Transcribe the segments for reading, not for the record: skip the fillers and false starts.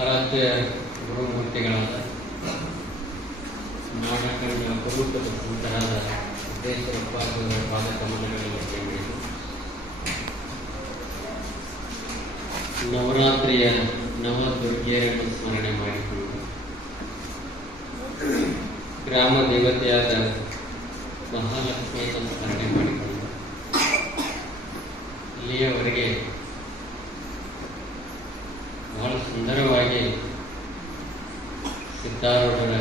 ಆರಾಧ್ಯ ಗುರುಮೂರ್ತಿಗಳಾದ ನಾಡಕಂಡ ಕುರುಕದ ಸಂತರಾದ ಸಿದ್ದೇಶ್ವರಪ್ಪ ಪಾದ ಕಮಲಗಳಲ್ಲಿ ಕೇಳಿತು. ನವರಾತ್ರಿಯ ನವದುರ್ಗೆಯರನ್ನು ಸ್ಮರಣೆ ಮಾಡಿಕೊಂಡು ಗ್ರಾಮ ದೇವತೆಯಾದ ಮಹಾಲಕ್ಷ್ಮಿಯನ್ನು ಸ್ಮರಣೆ ಮಾಡಿಕೊಂಡು ಇಲ್ಲಿಯವರೆಗೆ ಬಹಳ ಸುಂದರವಾಗಿ ಸಿದ್ಧಾರೂಢರ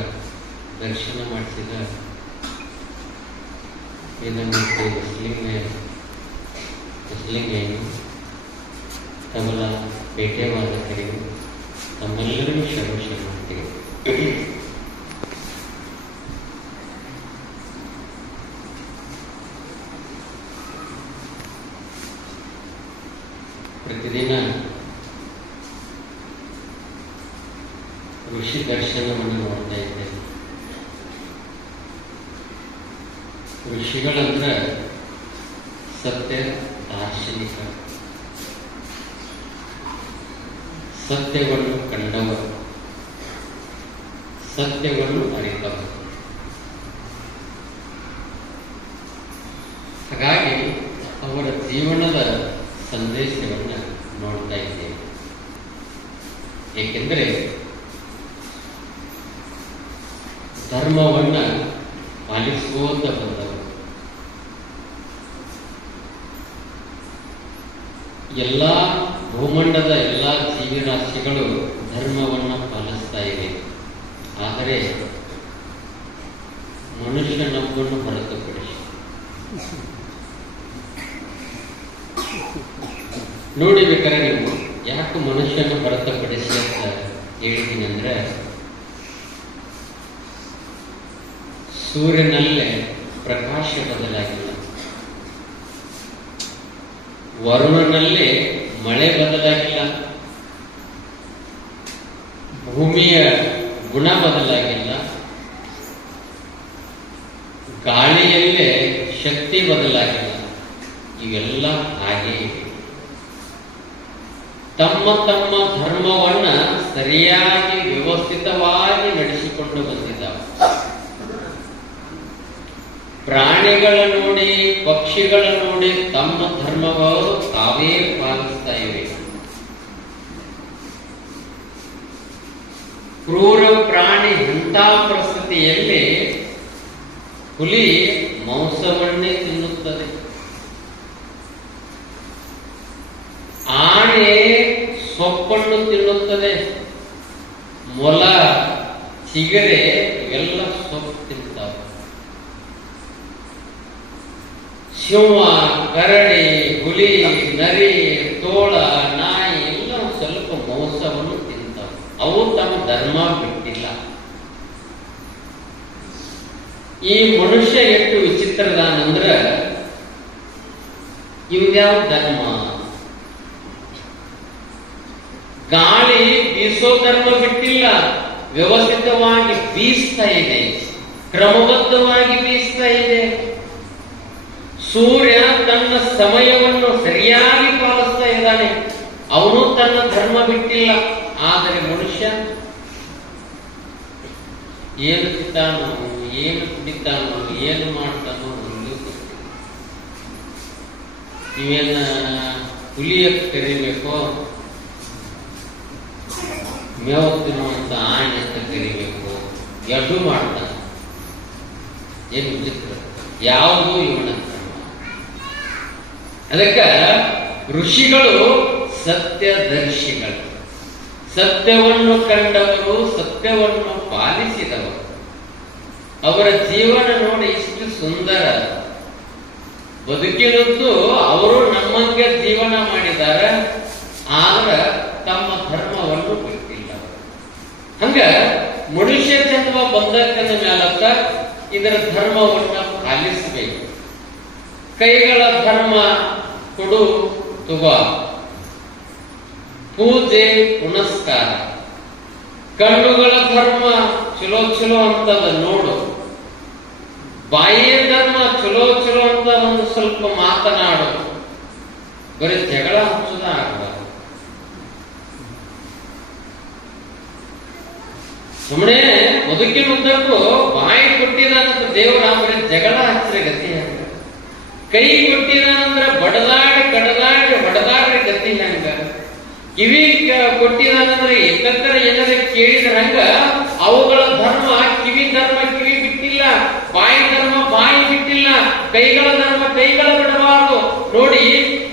ದರ್ಶನ ಮಾಡಿಸಿದ ವೇದಮೂರ್ತಿ ಮುಸ್ಲಿಂಗೇನು ತಬಲ ಪೇಟೆ ವಾದಕರಿಗೂ ತಮ್ಮೆಲ್ಲರಿಗೂ ಶರಣಾರ್ಥಿಗಳು. ಪ್ರತಿದಿನ ಋಷಿ ದರ್ಶನವನ್ನು ನೋಡ್ತಾ ಇದ್ದೇವೆ. ಋಷಿಗಳಂದ್ರೆ ಸತ್ಯ ದಾರ್ಶನಿಕ, ಸತ್ಯವನ್ನು ಕಂಡವರು, ಸತ್ಯವನ್ನು ಅರಿತವರು. ಹಾಗಾಗಿ ಅವರ ಜೀವನದ ಸಂದೇಶವನ್ನು ನೋಡ್ತಾ ಇದ್ದೇವೆ. ಏಕೆಂದರೆ ಧರ್ಮವನ್ನು ಪಾಲಿಸುವಂತ ಬಂದವರು. ಎಲ್ಲ ಭೂಮಂಡದ ಎಲ್ಲ ಜೀವರಾಶಿಗಳು ಧರ್ಮವನ್ನು ಪಾಲಿಸ್ತಾ ಇವೆ. ಆದರೆ ಮನುಷ್ಯನೊಬ್ಬನ್ನು ಹೊರತುಪಡಿಸಿ ನೋಡಿಬೇಕಾದ್ರೆ ನೀವು ಯಾಕೆ ಮನುಷ್ಯನ ಹೊರತುಪಡಿಸಿ ಅಂತ ಹೇಳಿದ್ದೀನಿ ಅಂದ್ರೆ, ಸೂರ್ಯನಲ್ಲೇ ಪ್ರಕಾಶ ಬದಲಾಗಿಲ್ಲ, ವರುಣನಲ್ಲಿ ಮಳೆ ಬದಲಾಗಿಲ್ಲ, ಭೂಮಿಯ ಗುಣ ಬದಲಾಗಿಲ್ಲ, ಗಾಳಿಯಲ್ಲೇ ಶಕ್ತಿ ಬದಲಾಗಿಲ್ಲ. ಇವೆಲ್ಲ ಹಾಗೆ ಇವೆ. ತಮ್ಮ ತಮ್ಮ ಧರ್ಮವನ್ನ ಸರಿಯಾಗಿ ವ್ಯವಸ್ಥಿತವಾಗಿ ನಡೆಸಿಕೊಂಡು ಬಂದಿದ್ದಾವೆ. ಪ್ರಾಣಿಗಳ ನೋಡಿ, ಪಕ್ಷಿಗಳ ನೋಡಿ ತಮ್ಮ ಧರ್ಮಗಳು ತಾವೇ ಪಾಲಿಸ್ತಾ ಇವೆ. ಕ್ರೂರ ಪ್ರಾಣಿ ಇಂಥ ಪರಿಸ್ಥಿತಿಯಲ್ಲಿ ಹುಲಿ ಮಾಂಸವನ್ನೇ ತಿನ್ನುತ್ತದೆ, ಆನೆ ಸೊಪ್ಪನ್ನು ತಿನ್ನುತ್ತದೆ, ಮೊಲ, ಚಿಗರೆ ಇವೆಲ್ಲ ಸೊಪ್ಪು ತಿಂತಾವೆ. ಸಿಂಹ, ಕರಡಿ, ಹುಲಿ, ನರಿ, ತೋಳ, ನಾಯಿ ಎಲ್ಲ ಸ್ವಲ್ಪ ಮಾಂಸವನ್ನು ತಿಂತಾವೆ. ಅವು ತಮ್ಮ ಧರ್ಮ ಬಿಟ್ಟಿಲ್ಲ. ಈ ಮನುಷ್ಯ ಎಷ್ಟು ವಿಚಿತ್ರದಾನಂದ್ರ ಇವ್ಯಾವ ಧರ್ಮ? ಗಾಳಿ ಬೀಸೋ ಧರ್ಮ ಬಿಟ್ಟಿಲ್ಲ, ವ್ಯವಸ್ಥಿತವಾಗಿ ಬೀಸ್ತಾ ಇದೆ, ಕ್ರಮಬದ್ಧವಾಗಿ ಬೀಸ್ತಾ ಇದೆ. ಸೂರ್ಯ ತನ್ನ ಸಮಯವನ್ನು ಸರಿಯಾಗಿ ಪಾಲಿಸ್ತಾ ಇದ್ದಾನೆ, ಅವನು ತನ್ನ ಧರ್ಮ ಬಿಟ್ಟಿಲ್ಲ. ಆದರೆ ಮನುಷ್ಯ ಏನು ತಿಂತಾನೋ, ಏನು ಕುಡಿತಾನೋ, ಏನು ಮಾಡ್ತಾನೋ ಒಂದು ಗೊತ್ತಿಲ್ಲ. ನೀವೇನ ಹುಲಿಯ ಕರಿಬೇಕೋ, ಮೇವು ತಿನ್ನುವಂತ ಆಣೆ ಅಂತ ಕರಿಬೇಕು, ಎಡ್ಡು ಮಾಡ್ತಾನೆ. ಏನು ವಿಚಿತ್ರ, ಯಾವುದು ಇವನ ಧರ್ಮ? ಅದಕ್ಕೆ ಋಷಿಗಳು ಸತ್ಯದರ್ಶಿಗಳು, ಸತ್ಯವನ್ನು ಕಂಡವರು, ಸತ್ಯವನ್ನು ಪಾಲಿಸಿದವರು. ಅವರ ಜೀವನ ನೋಡಿ ಇಷ್ಟು ಸುಂದರ. ಬದುಕಿನದ್ದು ಅವರು ನಮ್ಮಂಗೆ ಜೀವನ ಮಾಡಿದ್ದಾರೆ, ಆದ್ರೆ ತಮ್ಮ ಧರ್ಮವನ್ನು ಬಿಟ್ಟಿಲ್ಲ. ಹಂಗ ಮನುಷ್ಯ ಜನ್ಮ ಬಂದಕ್ಕನ ಮೇಲತ್ತ ಇದರ ಧರ್ಮವನ್ನ ಪಾಲಿಸಬೇಕು. ಕೈಗಳ ಧರ್ಮ ಕೊಡು ತಗೋ, ಪೂಜೆ ಪುನಸ್ಕಾರ. ಕಣ್ಣುಗಳ ಧರ್ಮ ಚಲೋ ಚಲೋ ಅಂತದ ನೋಡು, ಬಾಯಿಯ ಧರ್ಮ ಚಲೋ ಚಲೋ ಅಂತ ಒಂದು ಸ್ವಲ್ಪ ಮಾತನಾಡು. ಬರೀ ಜಗಳ ಹಚ್ಚುದ ಆಗಬಾರ್ದು. ಸುಮ್ಮನೆ ಬದುಕಿನುದ್ದಕ್ಕೂ ಬಾಯಿ ಕೊಟ್ಟಿದಾನಂತ ದೇವರ ಬರೀ ಜಗಳ ಹಚ್ಚಿರ ಗತಿ ಹಂಗ, ಕೈ ಕೊಟ್ಟಿದಾನಂದ್ರ ಬಡದಾಡಿ ಕಡದಾಡಿ ಹೊಡೆದಾಡ್ರಿ ಗತಿ ಹಂಗ, ಕಿವಿ ಕೊಟ್ಟಿದಾನಂದ್ರೆ ಎತ್ತರ ಏನಾರ ಕೇಳಿದ್ರ ಹಂಗ ಅವುಗಳ ಧರ್ಮ ಕಿವಿ ಬಿಟ್ಟಿಲ್ಲ, ಬಾಯಿ ಧರ್ಮ ಬಾಯಿ ಬಿಟ್ಟಿಲ್ಲ, ಕೈಗಳ ಧರ್ಮ ಕೈಗಳ ಬಿಡಬಾರದು. ನೋಡಿ,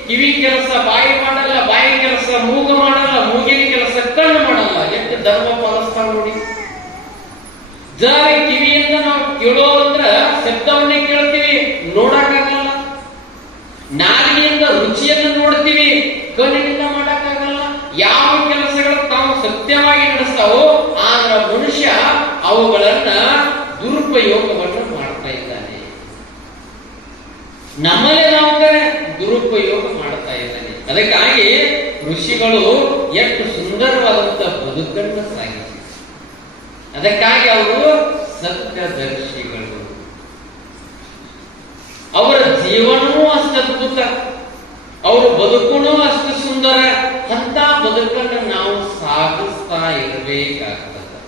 ಕಿವಿ ಕೆಲಸ ಬಾಯಿ ಮಾಡಲ್ಲ, ಬಾಯಿ ಕೆಲಸ ಮೂಗು ಮಾಡಲ್ಲ, ಮೂಗಿನ ಕೆಲಸ ಕಣ್ಣು ಮಾಡಲ್ಲ. ಎಷ್ಟು ಧರ್ಮ ಪಾಲಿಸ್ತಾವ ನೋಡಿ. ಜಾರಿ ಕಿವಿಯಿಂದ ನಾವು ಕೇಳೋದಂದ್ರ ಶಬ್ದವನ್ನೇ ಕೇಳ್ತೀವಿ, ನೋಡಕ್ಕಾಗಲ್ಲ. ನಾಲಿಗೆಯಿಂದ ರುಚಿಯನ್ನು ನೋಡ್ತೀವಿ, ಕಣ್ಣಿನಿಂದ ಮಾಡಕ್ಕಾಗಲ್ಲ. ಯಾವ ಕೆಲಸಗಳು ತಾವು ಸತ್ಯವಾಗಿ ನಡೆಸ್ತಾವೋ ಆದ್ರ ಮನುಷ್ಯ ಅವುಗಳನ್ನ ದುರುಪಯೋಗವನ್ನು ಮಾಡ್ತಾ ಇದ್ದಾನೆ. ನಮ್ಮಲ್ಲೇ ನಾವು ದುರುಪಯೋಗ ಮಾಡ್ತಾ ಇದ್ದಾನೆ. ಅದಕ್ಕಾಗಿ ಋಷಿಗಳು ಎಷ್ಟು ಸುಂದರವಾದಂತಹ ಬದುಕನ್ನು ಸಾಗಿಸಿ, ಅದಕ್ಕಾಗಿ ಅವರು ಸತ್ಯದರ್ಶಿಗಳು. ಅವರ ಜೀವನವೂ ಅಷ್ಟು ಅದ್ಭುತ, ಅವರ ಬದುಕೂ ಅಷ್ಟು ಸುಂದರ. ಅಂತ ಬದುಕನ್ನು ನಾವು ಸಾಗಿಸ್ತಾ ಇರಬೇಕಾಗ್ತದೆ.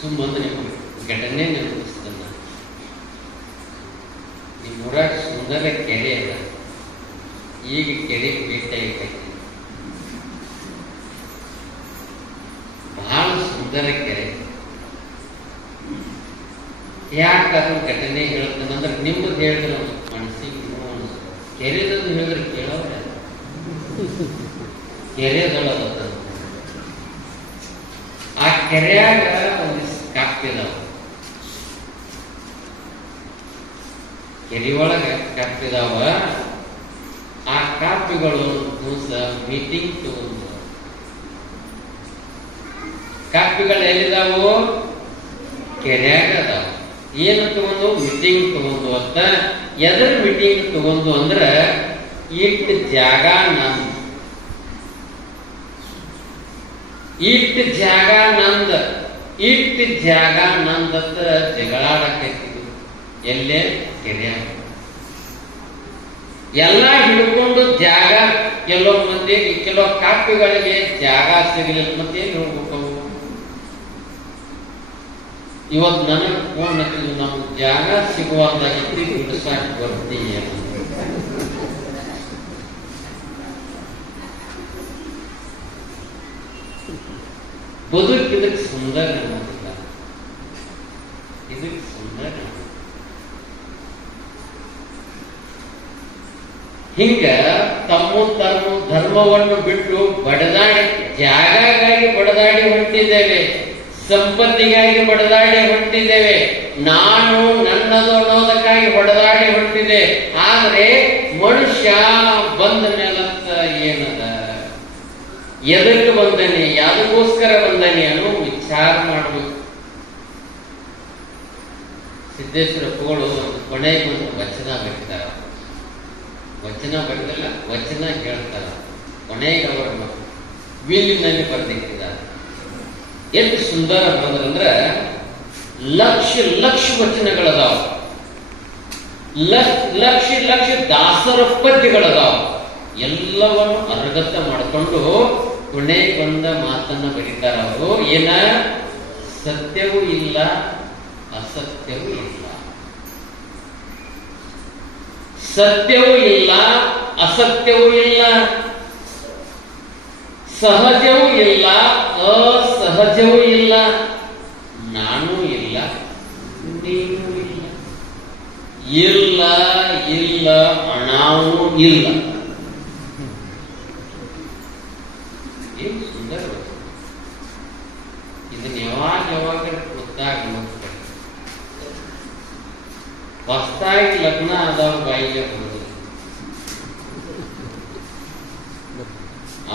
ಸುಮ್ಮನೆ ಘಟನೆ ನೆನಪಿಸ್ತನ್ನ, ನಿಮ್ಮೂರಾಗ ಸುಂದರ ಕೆರೆ ಅದ, ಈಗ ಕೆರೆ ಭೇಟಿಯಾಗೈತಿ, ಬಹಳ ಸುಂದರ ಕೆರೆ. ಯಾಕೆ ಅದನ್ನ ಘಟನೆ ಹೇಳ್ತಾನಂದ್ರೆ ನಿಮ್ದು ಹೇಳಿದ್ರೆ ಮನಸ್ಸಿಗೆ ಕೆರೆದನ್ನು ಹೇಳಿದ್ರೆ ಕೇಳೋರ ಕೆರೆದೊಳಗ ಆ ಕೆರೆಯಾಗ ಒಂದಿಷ್ಟು ಕಪ್ಪಿದಾವ. ಕೆರೆ ಒಳಗ ಕಪ್ಪಿದಾವ. ಆ ಕಾಪಿಗಳು ದಿವಸ ಮೀಟಿಂಗ್ ತಗೊಂಡು, ಕಾಪಿಗಳು ಎಲ್ಲಿದಾವು? ಕೆರೆಯಾಗ ಅದಾವ. ಏನು ತಗೊಂಡು? ಮೀಟಿಂಗ್ ತಗೊಂಡು. ಅಂತ ಎದ್ರ ಮೀಟಿಂಗ್ ತಗೊಂಡು ಅಂದ್ರ ಇಟ್ಟು ಜಾಗ ನಂದ್, ಇಟ್ಟು ಜಾಗ ನಂದ್, ಇಟ್ಟು ಜಾಗ ನಂದತ್ತ ಜಗಳಾಡಕೈತಿ. ಎಲ್ಲೇ? ಕೆರೆಯಾಗ. ಎಲ್ಲ ಹಿಡ್ಕೊಂಡು ಜಾಗ, ಕೆಲವು ಮಂದಿ ಕೆಲವು ಕಾಪಿಗಳಿಗೆ ಜಾಗ ಸಿಗಲಿಲ್ಲ, ಮತ್ತೇನು ಹೋಗ್ಬೇಕು? ಇವತ್ತು ನನಗೆ ಫೋನ್ ಹಚ್ಚಿದ್ರು, ನಮ್ಗೆ ಜಾಗ ಸಿಗುವಂತಾಗಿತ್ತು, ಬಿಡಿಸಾಕ್ ಬರ್ತೀಯ. ಬದುಕು ಇದಕ್ಕೆ ಸುಂದರ ಅನ್ನೋದಿಲ್ಲ, ಇದಕ್ಕೆ ಸುಂದರ. ಹಿಂಗ ತಮ್ಮ ಧರ್ಮವನ್ನು ಬಿಟ್ಟು ಬಡದಾಡಿ, ಜಾಗಗಾಗಿ ಬಡದಾಡಿ ಹೊಂಟಿದ್ದೇವೆ, ಸಂಪತ್ತಿಗಾಗಿ ಬಡದಾಡಿ ಹೊಂಟಿದ್ದೇವೆ, ನಾನು ನನ್ನದು ಅನ್ನೋದಕ್ಕಾಗಿ ಬಡದಾಡಿ ಹೊಂಟಿದೆ. ಆದ್ರೆ ಮನುಷ್ಯ ಬಂದ ಮೇಲಂತ ಏನದ, ಎದಕ್ಕೆ ಬಂದನೆ, ಯಾವುದಕ್ಕೋಸ್ಕರ ಬಂದನೆ ಅನ್ನೋ ವಿಚಾರ ಮಾಡಬೇಕು. ಸಿದ್ದೇಶ್ವರ ಪುಗಳು ಕೊನೆಗೆ ಒಂದು ವಚನ ಬರೀತಾರ, ವಚನ ಬರೆದಿಲ್ಲ, ವಚನ ಹೇಳ್ತಾರ. ಕೊನೆಗೆ ಅವರ ವೀಲಿನಲ್ಲಿ ಬರೆದಿಟ್ಟಿದ್ದಾರೆ. ಎಷ್ಟು ಸುಂದರ ಬರೆದ್ರಂದ್ರ ಲಕ್ಷ ಲಕ್ಷ ವಚನಗಳದಾವ, ಲಕ್ಷ ಲಕ್ಷ ದಾಸರ ಪದ್ಯಗಳದಾವ. ಎಲ್ಲವನ್ನು ಅರ್ಗತ ಮಾಡಿಕೊಂಡು ಕೊನೆಗೆ ಬಂದ ಮಾತನ್ನ ಬರೀತಾರ ಅವರು. ಏನ? ಸತ್ಯವೂ ಇಲ್ಲ, ಅಸತ್ಯವೂ ಇಲ್ಲ, ಸತ್ಯವೂ ಇಲ್ಲ, ಅಸತ್ಯವೂ ಇಲ್ಲ, ಸಹಜವೂ ಇಲ್ಲ, ಅಸಹಜವೂ ಇಲ್ಲ, ನಾನೂ ಇಲ್ಲ, ನೀನೂ ಇಲ್ಲ, ಇಲ್ಲ ಇಲ್ಲ ಅಣಾವೂ ಇಲ್ಲ. ಏನು ಸುಂದರ. ಇದನ್ನ ಯಾವಾಗ ಗೊತ್ತಾಗ ಹೊಸದಾಗಿ ಲಗ್ನ ಆದವ್ರ ಬಾಯಿಗೆ ಹೋದ್ರು,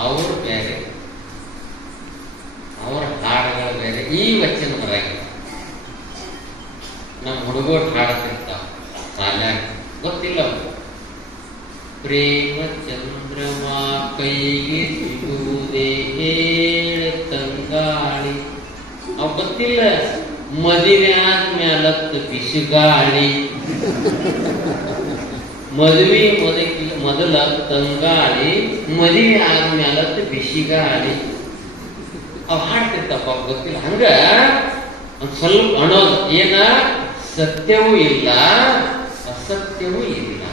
ಅವರು ಬೇರೆ, ಅವರ ಹಾಡುಗಳು ಬೇರೆ. ಈ ವಚನ ಬರಂಗಿಲ್ಲ. ನಮ್ಮ ಹುಡುಗರು ಹಾಡುತ್ತಿರ್ತಾವ ಶಾಲ್ಯಾಗ, ಗೊತ್ತಿಲ್ಲ ಅವರು. ಪ್ರೇಮ ಚಂದ್ರಮಾ ಕೈಗೆ ಸಿಗುವುದೇ ಹೇಳ ತಂಗಾಳಿ, ಅವ್ ಗೊತ್ತಿಲ್ಲ. ಮದುವೆ ಆದ್ಮೇಲತ್ತು ಬಿಸುಗಾಳಿ, ಮದುವೆ ಮೊದಲ ತಂಗಾಳಿ, ಮದುವೆ ಆದ್ಮೇಲತ್ತು ಬಿಸಿಗಾಳಿ. ಅವ್ ಹಾಡ್ತಿರ್ತಪ್ಪ ಗೊತ್ತಿಲ್ಲ. ಹಂಗ ಒಂದ್ ಸ್ವಲ್ಪ ಅನ್ನೋದು ಏನ, ಸತ್ಯವೂ ಇಲ್ಲ ಅಸತ್ಯವೂ ಇಲ್ಲ,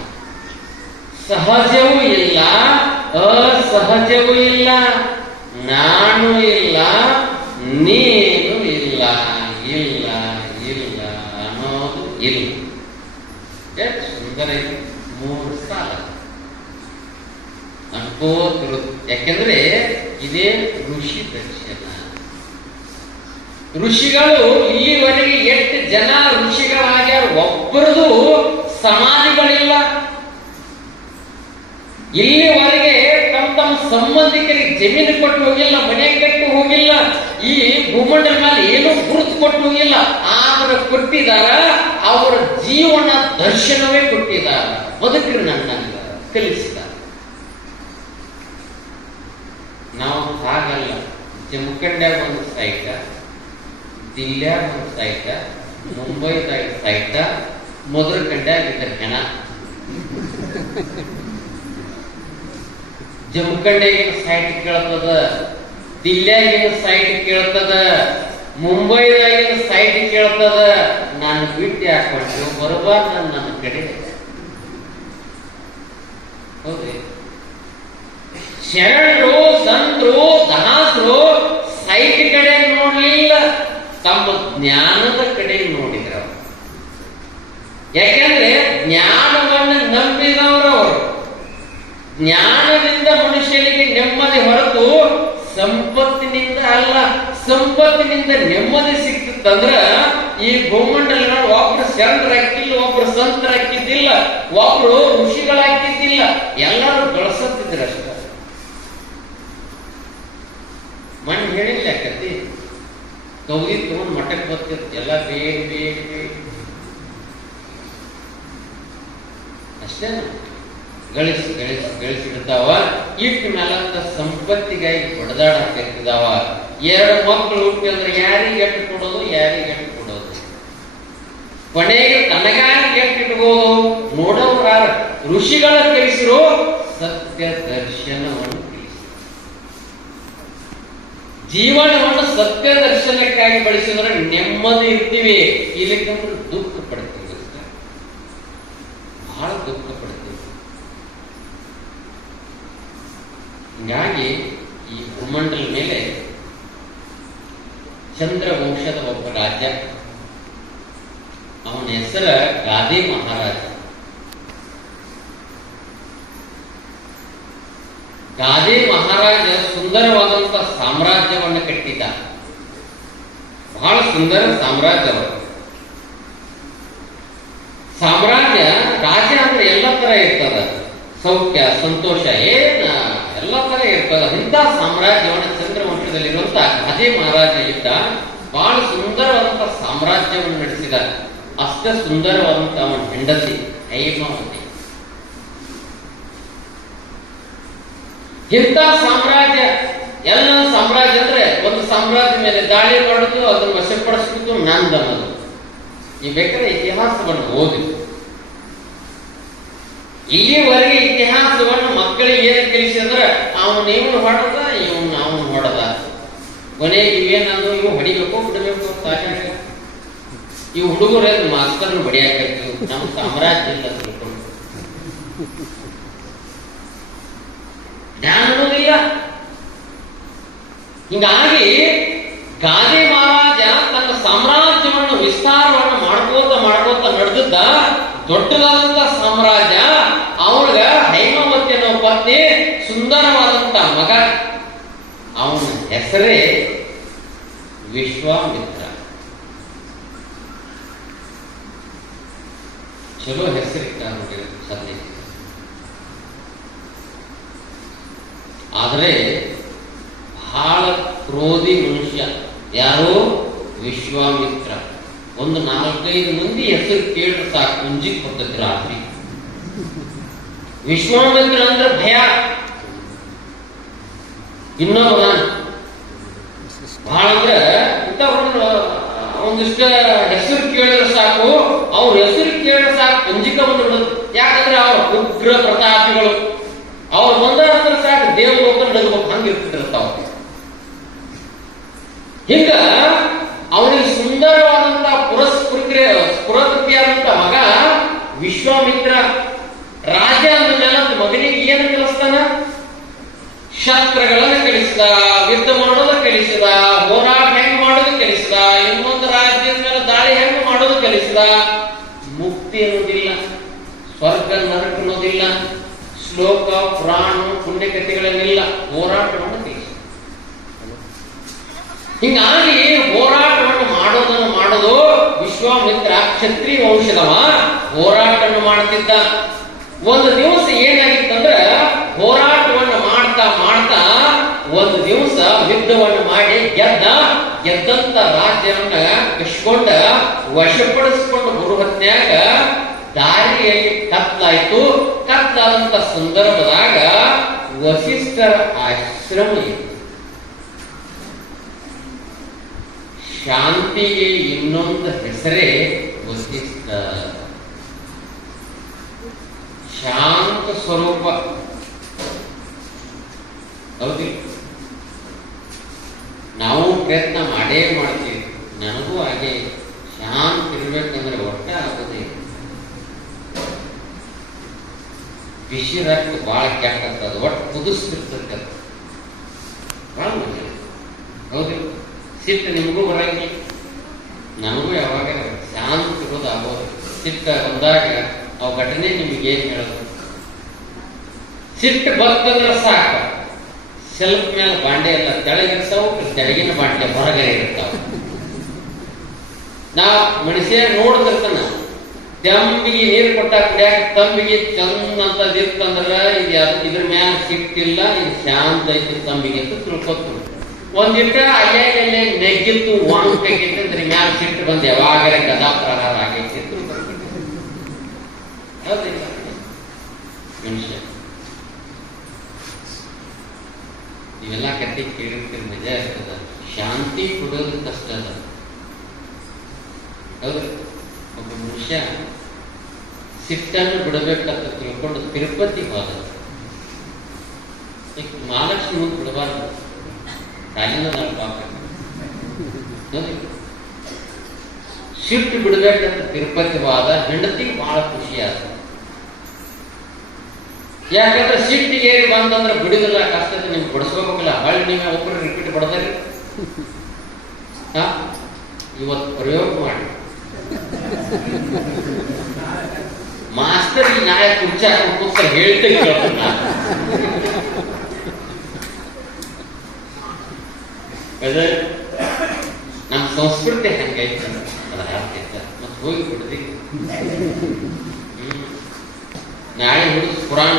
ಸಹಜವೂ ಇಲ್ಲ ಅಸಹಜವೂ ಇಲ್ಲ, ನಾನು ಇಲ್ಲ ನೀನು ಇಲ್ಲ, ಇಲ್ಲ ಇಲ್ಲ ಅನ್ನೋದು ಇಲ್ಲ. ಎಷ್ಟು ಸುಂದರ ಇದೆ. 3 ಸಾಲ ಅನ್ಕೋತಿರೋದು. ಯಾಕೆಂದ್ರೆ ಇದೇ ಋಷಿ ದರ್ಶನ. ಋಷಿಗಳು ಇಲ್ಲಿವರೆಗೆ ಎಷ್ಟು ಜನ ಋಷಿಗಳಾಗ್ಯಾರ, ಒಬ್ಬರದು ಸಮಾಧಿಗಳಿಲ್ಲ. ಇಲ್ಲಿವರೆಗೆ ತಮ್ಮ ಸಂಬಂಧಿಕರಿಗೆ ಜಮೀನು ಕೊಟ್ಟು ಹೋಗಿಲ್ಲ, ಮನೆ ಕಟ್ಟು ಹೋಗಿಲ್ಲ, ಈ ಭೂಮಂಡಲ ಮೇಲೆ ಏನೂ ಗುರುತು ಕೊಟ್ಟು ಹೋಗಿಲ್ಲ. ಆದ್ರೆ ಕೊಟ್ಟಿದಾರ, ಅವರ ಜೀವನ ದರ್ಶನವೇ ಕೊಟ್ಟಿದ್ದಾರೆ. ಬದುಕ್ರಿ ನನ್ನ ಕಲಿಸಿದ. ನಾವು ಹಾಗಲ್ಲ. ಜಮಖಂಡ್ಯಾಗ ಒಂದು ಸೈಟ, ದಿಲ್ಲ್ಯಾಗ ಒಂದು ಸೈಟ, ಮುಂಬೈದಾಗ ಸೈಟ, ಮಧುರಖಂಡ್ಯಾಗ ಇದ್ದ ಹೆಣ. ಜಮಖಂಡಿಗಿನ ಸೈಟ್ ಕೇಳ್ತದ, ದಿಲ್ಲ್ಯಾಗಿನ ಸೈಟ್ ಕೇಳ್ತದ, ಮುಂಬೈದಾಗಿನ ಸೈಟ್ ಕೇಳ್ತದ. ನಾನು ಬಿಟ್ಟು ಹಾಕೊಂಡ್ರು ಬರಬಾರ್ದು ನನ್ನ ಕಡೆ. ಹೌದ್ರಿ? ಶರಣರು, ಸಂತರು, ದಾಸರು ಸೈಟ್ ಕಡೆ ನೋಡ್ಲಿಲ್ಲ, ತಮ್ಮ ಜ್ಞಾನದ ಕಡೆ ನೋಡಿದ್ರು. ಯಾಕೆಂದ್ರೆ ಜ್ಞಾನವನ್ನು ನಂಬಿದವರು. ಜ್ಞಾನದಿಂದ ಮನುಷ್ಯನಿಗೆ ನೆಮ್ಮದಿ ಹೊರತು ಸಂಪತ್ತಿನಿಂದ ಅಲ್ಲ. ಸಂಪತ್ತಿನಿಂದ ನೆಮ್ಮದಿ ಸಿಕ್ತಂದ್ರ ಈ ಭೂಮಂಡಲ ಒಬ್ರು ಶರಣರಾಕಿಲ್ಲ, ಒಬ್ರು ಸಂತರಾಕಿದ್ದಿಲ್ಲ, ಒಬ್ರು ಋಷಿಗಳಾಕಿದ್ದಿಲ್ಲ, ಎಲ್ಲರೂ ಗಳಿಸುತ್ತಿದ್ರಷ್ಟ. ಮಣ್ಣು ಹೇಳಿಲ್ಲ ಕತಿ, ಕೌದಿ ತಗೊಂಡು ಮಠಕ್ಕೆ ಬರ್ತಿತ್ತು, ಎಲ್ಲ ಬೇಗ ಬೇಗ ಬೇಗ ಅಷ್ಟೇನ ಗಳಿಸಿ ಗಳಿಸಿ ಗಳಿಸಿಡ್ತಾವ. ಇಟ್ಟ ಮೇಲಂತ ಸಂಪತ್ತಿಗಾಗಿ ಹೊಡೆದಾಡಕ್ಕಿರ್ತಿದಾವ. 2 ಮಕ್ಕಳು ಹುಟ್ಟಿ ಅಂದ್ರೆ ಯಾರಿಗೆ ಎಟ್ಟು ಕೊಡೋದು, ಯಾರಿಗೆ ಎಟ್ಟು ಕೊಡೋದು, ಕೊನೆಗೆ ತನಗಾಗಿ ಎಟ್ಟಿಟ್ಬೋದು. ನೋಡೋರ ಋಷಿಗಳ ಕಲಿಸಿರೋ ಸತ್ಯ ದರ್ಶನವನ್ನು ಜೀವನವನ್ನು ಸತ್ಯ ದರ್ಶನಕ್ಕಾಗಿ ಬಳಸಿದ್ರೆ ನೆಮ್ಮದಿ ಇರ್ತೀವಿ. ಇಲ್ಲಿಕ್ಕಂದ್ರೆ ದುಃಖ ಪಡ್ತೀವಿ, ಬಹಳ ದುಃಖ ಪಡ್ತೀವಿ. ಹೀಗಾಗಿ ಈ ಭೂಮಂಡಲ ಮೇಲೆ ಚಂದ್ರವಂಶದ ಒಬ್ಬ ರಾಜ, ಅವನ ಹೆಸರ ಗಾದಿ ಮಹಾರಾಜ. ಗಾದಿ ಮಹಾರಾಜ ಸುಂದರವಾದಂತ ಸಾಮ್ರಾಜ್ಯವನ್ನು ಕಟ್ಟಿದ್ದ. ಬಹಳ ಸುಂದರ ಸಾಮ್ರಾಜ್ಯ. ಸಾಮ್ರಾಜ್ಯ ರಾಜ ಅಂದ್ರೆ ಎಲ್ಲ ತರ ಇರ್ತದ, ಸೌಖ್ಯ ಸಂತೋಷ ಏನ ಎಲ್ಲ ತರ ಇರ್ತದ. ಇಂಥ ಸಾಮ್ರಾಜ್ಯವನ್ನು ಚಂದ್ರವಂಶದಲ್ಲಿರುವಂತ ಗಾದಿ ಮಹಾರಾಜ ಇದ್ದ. ಬಹಳ ಸುಂದರವಾದಂತ ಸಾಮ್ರಾಜ್ಯವನ್ನು ನಡೆಸಿದ. ಅಷ್ಟ ಸುಂದರವಾದಂತ ಅವನ ಹೆಂಡತಿ ಹೇಮಾವತಿ. ಇಂಥ ಸಾಮ್ರಾಜ್ಯ, ಎಲ್ಲ ಸಾಮ್ರಾಜ್ಯ ಅಂದ್ರೆ ಒಂದು ಸಾಮ್ರಾಜ್ಯ ಮೇಲೆ ದಾಳಿ ಮಾಡುದು, ಅದನ್ನು ವಶಪಡಿಸುವುದು ನಂದನದು. ಈ ಬೇಕಾದ್ರೆ ಇತಿಹಾಸವನ್ನು ಓದಿ. ಇಲ್ಲಿವರೆಗೆ ಇತಿಹಾಸವನ್ನು ಮಕ್ಕಳಿಗೆ ಏನು ಕಲಿಸಿದ್ರೆ ಅವನು ಇವನು ಹೊಡೆದ, ಇವನು ಅವನು ಹೊಡೆದ, ಕೊನೆಗೆ ಇವೇನಂದು ಇವು ಹೊಡಿಬೇಕು ಬಿಡಬೇಕು. ಈ ಹುಡುಗರು ಮಾಸ್ತರ್ನು ಬಡಿಯಾಕಾಯ್ತು. ನಮ್ಮ ಸಾಮ್ರಾಜ್ಯ ಇಲ್ಲ, ತಿಳ್ಕೊಂಡು ಜ್ಞಾನ ಅನ್ನೋದಿಲ್ಲ. ಹಿಂಗಾಗಿ ಗಾದಿ ಮಹಾರಾಜ ತನ್ನ ಸಾಮ್ರಾಜ್ಯವನ್ನು ವಿಸ್ತಾರವನ್ನು ಮಾಡ್ಕೋತ ನಡೆದಿದ್ದ. ದೊಡ್ಡದಾದಂತ ಸಾಮ್ರಾಜ್ಯ. ಅವನಿಗ ಹೇಮಾವತಿ ಅನ್ನೋ ಪತ್ನಿ, ಸುಂದರವಾದಂತ ಮಗ. ಅವನ ಹೆಸರೇ ವಿಶ್ವಾಮಿತ್ರ. ಚಲೋ ಹೆಸರಿಟ್ಟ ಸದ್ಯ. ಆದರೆ ಬಹಳ ಕ್ರೋಧಿ ಮನುಷ್ಯ. ಯಾರು? ವಿಶ್ವಾಮಿತ್ರ. ಒಂದು 4-5 ಮಂದಿ ಹೆಸರು ಕೇಳಿದ್ರೆ ಸಾಕು, ಕುಂಜಿಕ್ ಬರ್ತೈತಿ ರಾತ್ರಿ. ವಿಶ್ವಾಮಿತ್ರ ಅಂದ್ರೆ ಭಯ. ಇನ್ನೊಬ್ಬ ಬಹಳ ಅಂದ್ರೆ ಒಂದಿಷ್ಟ ಹೆಸರು ಕೇಳಿದ್ರೆ ಸಾಕು, ಅವ್ರ ಹೆಸರು ಕೇಳಿದ್ರೆ ಸಾಕು ಕುಂಜಿಕ ಬಂದ್ಬಿಡುದು. ಯಾಕಂದ್ರೆ ಅವ್ರ ಉಗ್ರ ಪ್ರತಾಪಿಗಳು. ಅವ್ರು ಬಂದ್ರೆ ಸಾಕು ದೇವ್ರ ಹೋಗ್ಕೊಂಡು ನಗಬೇಕು, ಹಂಗಿರ್ತಿರ್ತಾವ. ಹಿಂಗ ಅವನಿಗೆ ಸುಂದರವಾದಂತ ಪುರಸ್ಕೃತಿಯಾದಂತ ಮಗ ವಿಶ್ವಾಮಿತ್ರ. ರಾಜ ಅಂದಮೇಲೆ ಮಗನಿಗೆ ಏನು ಕಲಿಸ್ತಾನ? ಶಸ್ತ್ರಗಳನ್ನು ಕಲಿಸಿದ, ಯುದ್ಧ ಮಾಡೋದು ಕಲಿಸಿದ, ಹೋರಾಟ ಹೆಂಗ್ ಮಾಡೋದು ಕಲಿಸಿದ, ಇನ್ನೊಂದು ರಾಜ್ಯದ ಮೇಲೆ ದಾಳಿ ಹೆಂಗ್ ಮಾಡೋದು ಕಲಿಸಿದ. ಮುಕ್ತಿ ಅನ್ನೋದಿಲ್ಲ, ಸ್ವರ್ಗ ನರಕ ಅನ್ನೋದಿಲ್ಲ, ಶ್ಲೋಕ ಪುರಾಣ ಪುಣ್ಯಕಥೆಗಳನ್ನೆಲ್ಲ, ಹೋರಾಟವನ್ನು ಕಲಿಸಿದ. ಹಿಂಗಾಗಿ ಹೋರಾಟವನ್ನು ಮಾಡೋದು ವಿಶ್ವಾಮಿತ್ರ ಕ್ಷತ್ರಿಯ ವಂಶದವ ಹೋರಾಟವನ್ನು ಮಾಡುತ್ತಿದ್ದ. ಒಂದು ದಿವಸ ಏನಾಗಿತ್ತಂದ್ರೆ ಹೋರಾಟವನ್ನು ಮಾಡ್ತಾ ಒಂದು ದಿವಸ ಯುದ್ಧವನ್ನು ಮಾಡಿ ಗೆದ್ದಂತ ರಾಜ್ಯವನ್ನ ಕಸ್ಕೊಂಡ ವಶಪಡಿಸಿಕೊಂಡು ಬರುವತ್ನ್ಯಾಗ ದಾರಿಯಲ್ಲಿ ಕತ್ಲಾಯ್ತು. ಕತ್ಲಾದಂತ ಸಂದರ್ಭದಾಗ ವಸಿಷ್ಠರ ಆಶ್ರಮ ಇತ್ತು. ಶಾಂತಿಗೆ ಇನ್ನೊಂದು ಹೆಸರೇ ವಸಿಷ್ಠ. ಶಾಂತ ಸ್ವರೂಪ. ಹೌದು, ನಾವು ಪ್ರಯತ್ನ ಮಾಡೇ ಮಾಡ್ತೀವಿ. ನನಗೂ ಹಾಗೆ ಶಾಂತ ಇರ್ಬೇಕಂದ್ರೆ ಒಟ್ಟ ಆಗೋದೇ. ಬಿಸಿ ರಕ್ತ ಬಹಳ ಕೆಟ್ಟದ್ದು, ಒಟ್ಟು ಕುದಿಸ್ತಿರ್ತಕ್ಕ ಬಹಳ ಮಜಾ. ಹೌದು, ಸಿಟ್ಟು ನಿಮಗೂ ಬರಂಗಿಲ್ಲ, ನನಗೂ ಯಾವಾಗ ಶಾಂತ ಇರೋದು ಆಗೋದು. ಸಿಟ್ಟ ಬಂದಾಗ ಅವು ಘಟನೆ ನಿಮಗೆ ಏನ್ ಹೇಳೋದು? ಸಿಟ್ಟು ಬರ್ತಂದ್ರೆ ಸಾಕು, ಸೆಲ್ಫ್ ಮೇಲೆ ಬಾಂಡೆ ಎಲ್ಲ ತೆಳಗಿರ್ತಾವ, ತೆಳಗಿನ ಬಾಂಡೆ ಹೊರಗಡೆ ಇರ್ತಾವ. ನಾವು ಮನುಷ್ಯ ನೋಡ್ತಿರ್ತಾನ, ತಂಬಿಗೆ ನೀರು ಕೊಟ್ಟಾಗ ಕುಡಿಯಾಕ ತಂಬಿಗೆ ಚಂದ ಅಂತದಿತ್ತಂದ್ರ ಇದ್ರ ಮ್ಯಾಲ ಸಿಟ್ಟಿಲ್ಲ, ಇದು ಶಾಂತ ಐತಿ ತಂಬಿಗೆ ಅಂತ ತಿಳ್ಕೊತ. ಒಂದಿಟ್ಟ ಅಲ್ಲೇ ನೆಗ್ಗಿತ್ತು ವಾಂಕಾಗಿತ್ತು ಅಂದ್ರೆ ಮ್ಯಾಲ ಸಿಟ್ಟು ಬಂದು ಯಾವಾಗರ ಗದಾ ಪ್ರಹಾರ ಆಗೈತಿ ಅಂತ ಮನುಷ್ಯ. ಇವೆಲ್ಲ ಕತೆ ಕೇಳಿರ್ತೀರಿ, ಮಜಾ ಇರ್ತದ. ಶಾಂತಿ ಕೊಡೋದು ಕಷ್ಟ ಅದ. ಹೌದು, ಒಬ್ಬ ಮನುಷ್ಯ ಸಿಟ್ಟನ್ನು ಬಿಡಬೇಕಂತ ತಿಳ್ಕೊಂಡು ತಿರುಪತಿ ಹೋದ. ಈಗ ಮಹಾಲಕ್ಷ್ಮಿ ಮುಂದೆ ಬಿಡಬಾರ್ದು, ಕಾಲಿನ ಪಾಪ. ಸಿಟ್ಟು ಬಿಡಬೇಕಂತ ತಿರುಪತಿ ಹೋದ. ಹೆಂಡತಿಗೆ ಬಹಳ ಖುಷಿ ಆದ. ಯಾಕಂದ್ರೆ ಸಿಟ್ಟಿಗೆ ಏರಿ ಬಂದಂದ್ರೆ ಬಿಡುದಿಲ್ಲ, ಕಷ್ಟ ನಿಮ್ಗೆ ಬಡಿಸ್ಕೋಬೇಕಲ್ಲ. ಹಳ್ಳಿ ನೀವೇ ಒಬ್ಬರು ರಿಪೀಟ್ ಬಡದ್ರಿ. ಇವತ್ತು ಪ್ರಯೋಗ ಮಾಡಿ. ಮಾಸ್ತರ್ ನಾಳೆ ಕುರ್ಚಿ ಹಾಕೊಂಡು ಕೂತ್ತಾರೆ ಹೇಳ್ತೇನೆ ಕೇಳ್ತಾನ. ನಮ್ಮ ಸಂಸ್ಕೃತಿ ಹಂಗೈತೆ, ಅದ ಹೇಳ್ತೈತೆ ಮತ್ತೆ ಹೋಗಿ ಬಿಡ್ತಿ. ನಾಳೆ ಹುಡುಗ ಪುರಾಣ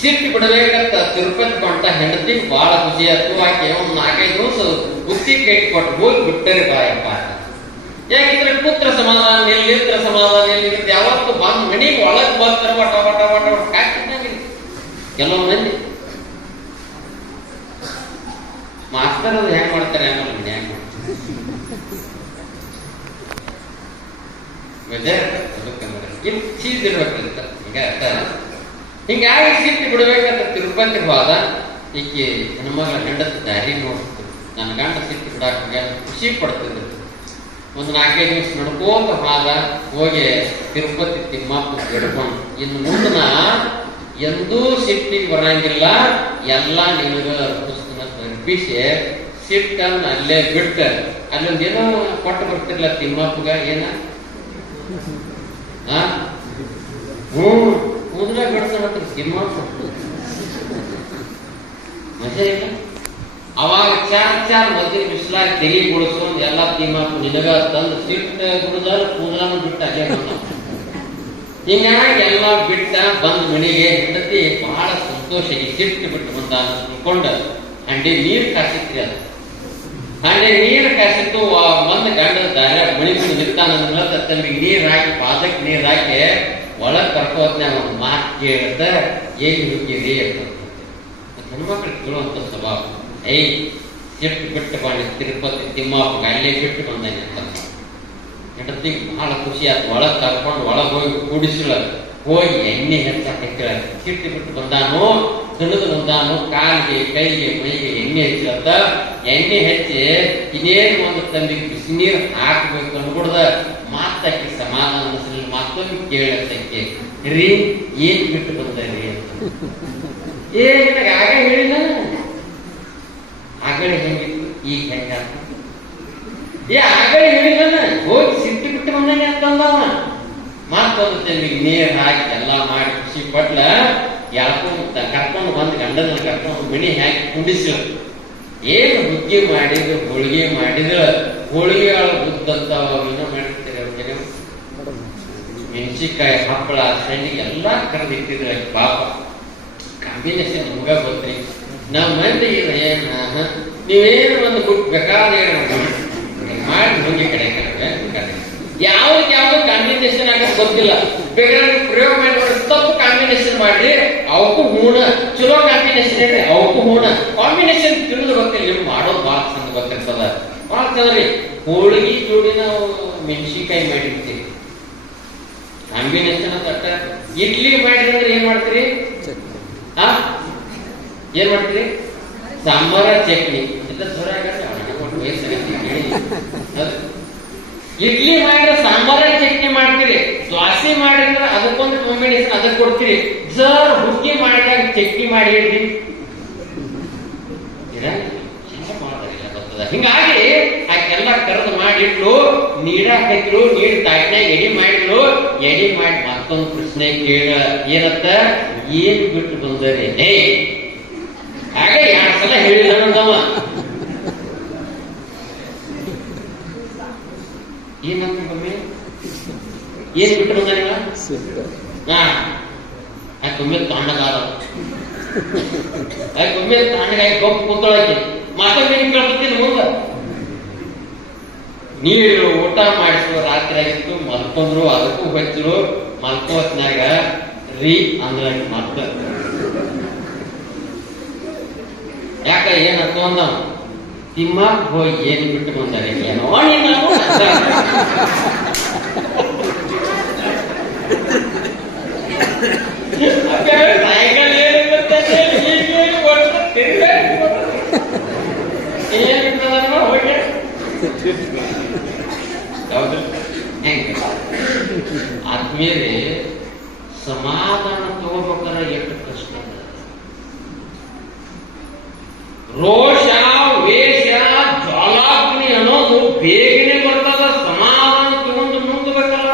ಸಿಟ್ಟು ಬಿಡಬೇಕಂತ ತಿರುಪತಿ ಕೊಂಟ ಹೆಂಡತಿಗೆ ಬಹಳ ಖುಷಿ ಆಯ್ತು. ಆಕೆ ಒಂದು 4-5 ದಿವಸ ಬುತ್ತಿ ಕೈ ಕೊಟ್ಟು ಹೋಗಿ ಬಿಟ್ಟರೆ ಬಾಯಪ್ಪ. ಯಾಕಿದ್ರೆ ಪುತ್ರ ಸಮಾಧಾನ ನಿಲ್ಲಿತ್ರ ಸಮಾಧಾನ ಎಲ್ಲಿರುತ್ತೆ. ಯಾವತ್ತು ಬಂದ್ ಮನೆಗೆ ಒಳಗೆ ಬರ್ತಾರೆ ವಟ ವಟ ವಟ ವಟ ಕಾಕಿದ್ದಂಗೆ. ಕೆಲವು ಮಂದಿ ಮಾಸ್ತರ್ ಅದು ಹೆಂಗ್ ಮಾಡ್ತಾರೆ ಆಮೇಲೆ ಮನ್ಯಾಗ ಚೀಸಿರ್ಬೇಕಂತ ಹಿಂಗಾಗಿ ಸಿಟ್ಟು ಬಿಡ್ಬೇಕಂತ ತಿರುಪತಿ ಹೋದ. ಈಕೆ ಹೆಣ್ಮಗಳ ಹೆಂಡತಿ ದಾರಿ ನೋಡ್ತಿದ್ರು. ನನ್ನ ಗಂಡ ಸಿಟ್ಟು ಬಿಡಾಕ ಖುಷಿ ಪಡ್ತಿದ್ರು. ಒಂದು 4-5 ದಿವಸ ನಡ್ಕೋತ ಹೋದ. ಹೋಗಿ ತಿರುಪತಿ ತಿಮ್ಮಪ್ಪ ಹಿಡ್ಕೊಂಡು, ಇನ್ನು ಮುಂದನ ಎಂದೂ ಸಿಟ್ಟಿಗೆ ಬರಂಗಿಲ್ಲ, ಎಲ್ಲ ನಿನಗ ಪುಸ್ತಕ ಅರ್ಪಿಸಿ ಸಿಟ್ಟನ್ನು ಅಲ್ಲೇ ಬಿಟ್ಟ. ಅಲ್ಲೊಂದೇನೋ ಕೊಟ್ಟು ಬರ್ತಿರ್ಲ ತಿಮ್ಮಪ್ಪಗ. ಏನ ಕೂದಲ ಬಿಡ್ತಾನ ತಿಮ್ಮಪ್ಪ. ಮಜಾ ಇಲ್ಲ. ಅವಾಗ ಚಾರ್ ಮಧ್ಯ ಬಿಸಿಲಾಗಿ ತೆಗಿ ಗುಡಿಸ್ಕೊಂಡು ಎಲ್ಲ ತಿಮ್ಮಪ್ಪ ನಿನಗ ತಂದು ಸಿಟ್ಟ ಗುಡಿದ ಕೂದಲನ್ನು ಬಿಟ್ಟ ಅಲ್ಲೇ ಬಂದ. ಹಿಂಗಾಗಿ ಎಲ್ಲ ಬಿಟ್ಟ ಬಂದ ಮನೆಗೆ. ಹೆಂಡತಿ ಬಹಳ ಸಂತೋಷ, ಸಿಟ್ಟು ಬಿಟ್ಟು ಬಂದ ಅನ್ಕೊಂಡು ಹಂಡಿ ನೀರು ಕಾಸಿತ್ರಿ. ಅದು ಹಂಡಿ ನೀರು ಕಾಸಿತ್ತು. ಬಂದ ಗಂಡ ದಾರ ಮಣಿ ಮುಂದೆ ನಿಂತಾನ. ತಮ್ಮಿಗೆ ನೀರು ಹಾಕಿ, ಪಾದಕ್ಕೆ ನೀರು ಹಾಕಿ ಒಳಗ್ ಕರ್ಕೋತ್ನಾಗ ಒಂದು ಮಾತು ಕೇಳ್ತ, ಏನ್ ಹೋಗಿರಿ ಅಂತ. ಹೆಣ್ಮಕ್ಳು ಕೇಳುವಂತ ಸ್ವಭಾವ. ಸಿಟ್ಟು ಬಿಟ್ಟು ಬಂದ ತಿರುಪತಿ ತಿಮ್ಮಪ್ಪ ಅಲ್ಲೇ ಬಿಟ್ಟು ಬಂದಾನೆ ಅಂತ. ಹೆಂಡತಿಗೆ ಬಹಳ ಖುಷಿ ಆಯ್ತು. ಒಳಗ್ ಕರ್ಕೊಂಡು ಒಳಗ್ ಹೋಗಿ ಕೂಡಿಸಲ. ಹೋಗಿ ಎಣ್ಣೆ ಹೆಚ್ಚಾಕ ಸಿಟ್ಟು ಬಿಟ್ಟು ಬಂದಾನು. ದಿನದ ಮುಂದಾನು ಕಾಲಿಗೆ ಕೈಗೆ ಮೈಗೆ ಎಣ್ಣೆ ಹಚ್ಚತ್ತ. ಎಣ್ಣೆ ಹಚ್ಚಿ ಇನ್ನೇನು ಒಂದು ತಂಬಿಗೆ ಬಿಸಿನೀರು ಹಾಕಬೇಕು ಅನ್ಬಿಡ್ದ ಮಾತಾಕಿ ಸಮಾಧಾನ ಅನಿಸಲಿಲ್ಲ. ಮತ್ತೊಂದು ಕೇಳತ್ತಕ್ಕೆ, ರೀ ಏನ್ ಬಿಟ್ಟು ಬಂದ್ರಿ ಅಂತ. ನನಗೆ ಆಗ ಹೇಳಿದ ಆಗಲೇ ಹೆಂಗಿತ್ತು ಈಗ ಹೆಂಗ ಆಗಲೇ ಹೇಳಿದ ಹೋಗಿ ಸಿಟ್ಟು ಬಿಟ್ಟು ಬಂದಾನೆ ಅಂತಂದವ. ಮತ್ತೊಂದು ತಂಬಿಗೆ ನೀರು ಹಾಕಿ ಎಲ್ಲ ಮಾಡಿ ಖುಷಿ ಪಟ್ಲ. ಕರ್ಕೊಂಡು ಬಂದು ಗಂಡನ ಕರ್ಕೊಂಡು ಮಣಿ ಹಾಕಿ ಕುಂಡಿಸಿಲ್ಲ. ಏನು ಹುಗ್ಗಿ ಮಾಡಿದ್ರು ಹೋಳಿಗೆ ಮಾಡಿದ್ರು ಹೋಳಿಗೆ ಬುದ್ಧಂತ ಏನೋ ಮಾಡಿರ್ತೀರಿ ಅವ್ರಿಗೆ ಮೆಣಸಿನ್ಕಾಯಿ ಹಪ್ಪಳ ಸಣ್ಣಿಗೆ ಎಲ್ಲಾ ಕರೆದಿಟ್ಟಿದ್ರೆ ಪಾಪ ಕಾಂಬಿನೇಷನ್ ನಿಮ್ಗ ಗೊತ್ತ್ರಿ. ನಾವ್ ಮಂದಿ ನೀವೇನು ಒಂದು ಗುಡ್ ಬೇಕಾದ ಮಾಡಿ ಹೋಗಿ ಕಡೆ ಯಾವ್ದಕ್ಕೆ ಯಾವ್ದು ಕಾಂಬಿನೇಷನ್ ಆಗ ಗೊತ್ತಿಲ್ಲ. ಬೇಕಾದ್ರೆ ಪ್ರಯೋಗ ಮಾಡಿ ತಪ್ಪು ಕಾಂಬಿನೇಷನ್ ಮಾಡ್ರಿ ಅವಕ್ಕೂ ಹೂಣ, ಚಲೋ ಕಾಂಬಿನೇಷನ್ ಹೇಳ್ರಿ ಅವಕ್ಕೂ ಹೂಣ. ಕಾಂಬಿನೇಷನ್ ತಿಳಿದು ಗೊತ್ತಿಲ್ಲ. ನಿಮ್ಗೆ ಮಾಡೋದು ಭಾಳ ಚಂದ ಗೊತ್ತಿರ್ತದ, ಭಾಳ ಚಂದ್ರಿ. ಹೋಳಿಗೆ ಜೋಡಿ ನಾವು ಮೆಣಸಿನ್ಕಾಯಿ ಮಾಡಿರ್ತೀವಿ ಕಾಂಬಿನೇಷನ್ ತಟ್ಟ. ಇಡ್ಲಿ ಮಾಡಿದ್ರೆ ಏನ್ ಮಾಡ್ತೀರಿ? ಏನ್ ಮಾಡ್ತೀರಿ? ಸಾಂಬಾರ ಚಟ್ನಿ ಎಲ್ಲ ಜೋರ ಇಡ್ಲಿ ಮಾಡಿದ್ರೆ ಸಾಂಬಾರ ಚಟ್ನಿ ಮಾಡ್ತೀರಿ. ದ್ವಾಸೆ ಮಾಡಿದ್ರೆ ಅದಕ್ಕೊಂದು ಕಾಂಬಿನೇಷನ್ ಅದಕ್ಕೆ ಕೊಡ್ತೀರಿ. ಜರ್ ಹುಗ್ಗಿ ಮಾಡಿದಾಗ ಚಟ್ನಿ ಮಾಡಿ ಹೇಳ್ರಿ ಹಿಂಗಾಗಿ ಆಕೆಲ್ಲ ಕರೆದು ಮಾಡಿಟ್ಲು, ನೀರಾಕ್ ಹಾಕಿರು, ನೀರ್ ತಾಟ್ನಾಗ ಎಡಿ ಮಾಡಿದ್ಲು. ಎಡಿ ಮಾಡಿ ಮತ್ತೊಂದು ಪ್ರಶ್ನೆ ಕೇಳ ಏನತ್ತ, ಏನ್ ಬಿಟ್ಟು ಬಂದರೆ ಆಗ 2 ಸಲ ಹೇಳಿದ ನಂದವ. ಏನಂತ ಒಮ್ಮೆ ಏನ್ ಬಿಟ್ಟು ಬಂದಾನಿಲ್ಲ ಒಮ್ಮೆ ತಣ್ಣಗಾದ ಒಮ್ಮೆ ತಣ್ಣಗಾಗಿ ಗೊಬ್ಬ ಕೂತೊಳಕ್ಕೆ ಮತ್ತೊಮ್ಮೆ ಕೇಳ್ತೀನಿ ಮುಂದ. ನೀರು ಊಟ ಮಾಡಿಸುವ ರಾತ್ರಿ ಆಗಿತ್ತು, ಮಲ್ಕೊಂಡ್ರು, ಅದಕ್ಕೂ ಹಚ್ಚರು. ಮಲ್ಕೋತ್ನಾಗ ರೀ ಅಂದ್ರ ಮತ್ತ ಯಾಕ ಏನಂತ ಅಂದ ತಿಮ್ಮಕ್ ಹೋಗಿ ಏನ್ ಬಿಟ್ಟು ಬಂದಾರೆ ಏನೋ ಸಾಯಂಕಾಲ ಹೋಗಿ ಆದ್ಮೇಲೆ ಸಮಾಧಾನ ತಗೋಬೇಕಾರ ಎಷ್ಟು ಕಷ್ಟ. ರೋಷ ವೇಷ ಜ್ವಾಲಾಗ್ನಿ ಅನ್ನೋದು ಬೇಗನೆ ಬರ್ತದ. ಸಮಾಧಾನ ತಗೊಂಡು ನುಂಗಬೇಕಲ್ಲ.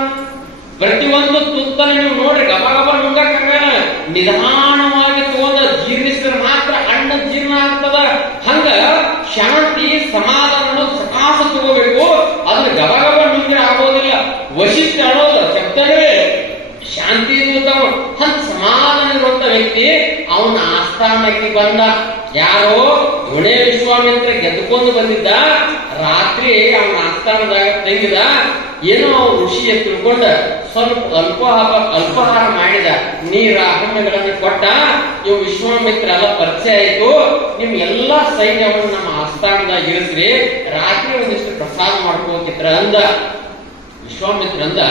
ಪ್ರತಿಯೊಂದು ತುತ್ತನ್ನು ನೀವು ನೋಡ್ರಿ ಗಬ ಗಬ ನುಂಗಕ್ಕಾಗಲ್ಲ. ನಿಧಾನವಾಗಿ ತಗೊಂಡ ಜೀರ್ಣಿಸಿದ್ರೆ ಮಾತ್ರ ಅಣ್ಣ ಜೀರ್ಣ ಆಗ್ತದ. ಹಂಗ ಶಾಂತಿ ಸಮಾಧಾನ ಸಕಾಸ ತಗೋಬೇಕು. ಅದನ್ನ ಗಬ ಗಬ ನುಂಗಿ ಆಗೋದಿಲ್ಲ. ವಶಿಷ್ಠ ಅನ್ನೋದು ಶಬ್ದವೇ ಶಾಂತಿ ಇರುತ್ತವ. ಹಂಗ ಸಮಾಧಾನ ಇರುವಂತ ವ್ಯಕ್ತಿ ಅವನ ಆಸ್ಥಾನಕ್ಕೆ ಬಂದ. ಯಾರೋ ಗುಣೆ ವಿಶ್ವಾಮಿತ್ರ ಗೆದ್ದುಕೊಂಡು ಬಂದಿದ್ದ. ರಾತ್ರಿ ಅವನ ಆಸ್ಥಾನದಾಗ ತಂಗಿದ. ಏನೋ ಋಷಿ ತಿಳ್ಕೊಂಡ ಸ್ವಲ್ಪ ಅಲ್ಪಹಾರ ಮಾಡಿದ. ನೀರ ಹಣ್ಣುಗಳನ್ನು ಕೊಟ್ಟ. ಇವು ವಿಶ್ವಾಮಿತ್ರ ಎಲ್ಲ ಪರಿಚಯ ಆಯ್ತು. ನಿಮ್ ಎಲ್ಲಾ ಸೈನ್ಯವನ್ನು ನಮ್ಮ ಆಸ್ಥಾನದಾಗ ಇರಿಸ್ರಿ, ರಾತ್ರಿ ಒಂದಿಷ್ಟು ಪ್ರಸಾದ ಮಾಡ್ಕೋತಿದ್ರ ಅಂದ. ವಿಶ್ವಾಮಿತ್ರ ಅಂದ,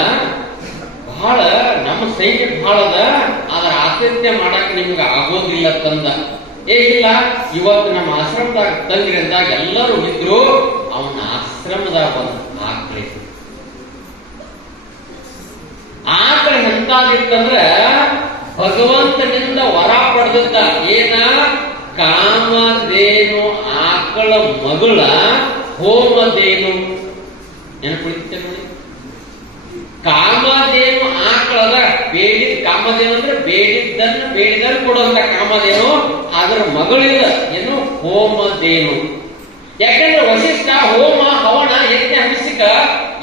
ಬಹಳ ನಮ್ಮ ಸೈನ್ಯ ಬಹಳ ಅದ, ಅದರ ಆತಿಥ್ಯ ಮಾಡಕ್ ನಿಮ್ಗೆ ಆಗೋದಿಲ್ಲ ತಂದ. ಇಲ್ಲ, ಇವತ್ತು ನಮ್ಮ ಆಶ್ರಮದಾಗ ತಂದ್ರಿ ಅಂದಾಗ ಎಲ್ಲರೂ ಇದ್ರು. ಅವನ ಆಶ್ರಮದಾಗ ಒಂದು ಆಕಳ ಎಂತಾದಿತ್ತಂದ್ರ ಭಗವಂತನಿಂದ ವರ ಪಡೆದಿದ್ದ. ಏನ ಕಾಮಧೇನು ಆಕಳ ಮಗಳ ಹೋಮಧೇನು ನೆನಪಿಡ್ತೇನೆ ನೋಡಿ. ಕಾಮಧೇನು ಆಕಳದ ಬೇಡಿದ ಕಾಮಧೇನು ಅಂದ್ರೆ ಬೇಡಿದನ್ನು ಕೊಡುವಂತ ಕಾಮಧೇನು. ಅದರ ಮಗಳಿದ ಏನು ಹೋಮಧೇನು. ಯಾಕಂದ್ರೆ ವಶಿಷ್ಠ ಹೋಮ ಹವನ ಯಜ್ಞ ಹವಿಸಿಕ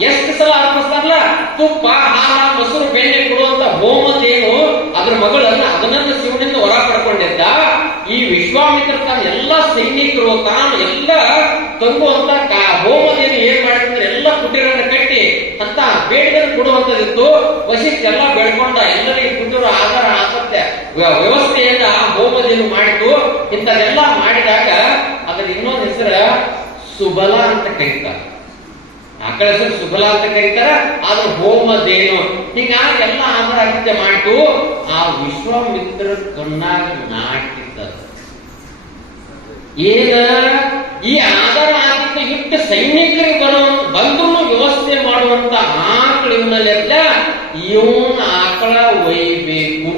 ಎಷ್ಟು ಸಲ ಅರ್ಪಿಸ್ತಾರಲ್ಲ, ತುಪ್ಪ ಹಾಲ ಮೊಸರು ಬೆಣ್ಣೆ ಕೊಡುವಂತ ಹೋಮಧೇನು ಅದ್ರ ಮಗಳನ್ನ ಅದನ್ನ ಶಿವನಿಂದ ಹೊರ ಪಡ್ಕೊಂಡಿದ್ದ. ಈ ವಿಶ್ವಾಮಿತ್ರ ತಾನು ಎಲ್ಲಾ ಸೈನಿಕರು ತಾನು ಎಲ್ಲ ತಂಗುವಂತ ಹೋಮಧೇನು ಏನ್ ಮಾಡಿದ್ರೆ ಎಲ್ಲ ಕುಟೀರನ್ನ ಕಟ್ಟಿ ಅಂತ ಬೇಡಿದನ್ನು ಕೊಡುವಂತದಿತ್ತು. ವಶಿಷ್ಠ ಎಲ್ಲ ಬೆಳ್ಕೊಂಡ. ಎಲ್ಲರಿಗೆ ಕುಟೀರ ಆಧಾರ ಆಸಕ್ತಿ ವ್ಯವಸ್ಥೆಯನ್ನ ಹೋಮಧೇನು ಮಾಡಿತು. ಇಂಥದೆಲ್ಲ ಮಾಡಿದಾಗ ಅದ್ರ ಇನ್ನೊಂದು ಹೆಸರ ಸುಬಲ ಅಂತ ಕರೀತಾರೆ. ಆಕಳ ಹೆಸರು ಸುಬಲ ಅಂತ ಕರೀತಾರ, ಆದ್ರೆ ಹೋಮದೇನು. ಹೀಗಾಗಿ ಎಲ್ಲ ಆಧಾರ ಅಗತ್ಯ ಮಾಡಿತು. ಆ ವಿಶ್ವಾಮಿತ್ರ ಕಣ್ಣಾಗ ನಾಟಿದ್ದ ಏನ, ಈ ಆಧಾರ ಆದಿತ್ಯ ಇಟ್ಟು ಸೈನಿಕರಿಗೆ ಬಂದು ವ್ಯವಸ್ಥೆ ಮಾಡುವಂತ ಆಕಳ ಇವನಲ್ಲೆಲ್ಲ ಇವನ್ ಆಕಳ ಒಯ್ಬೇಕು.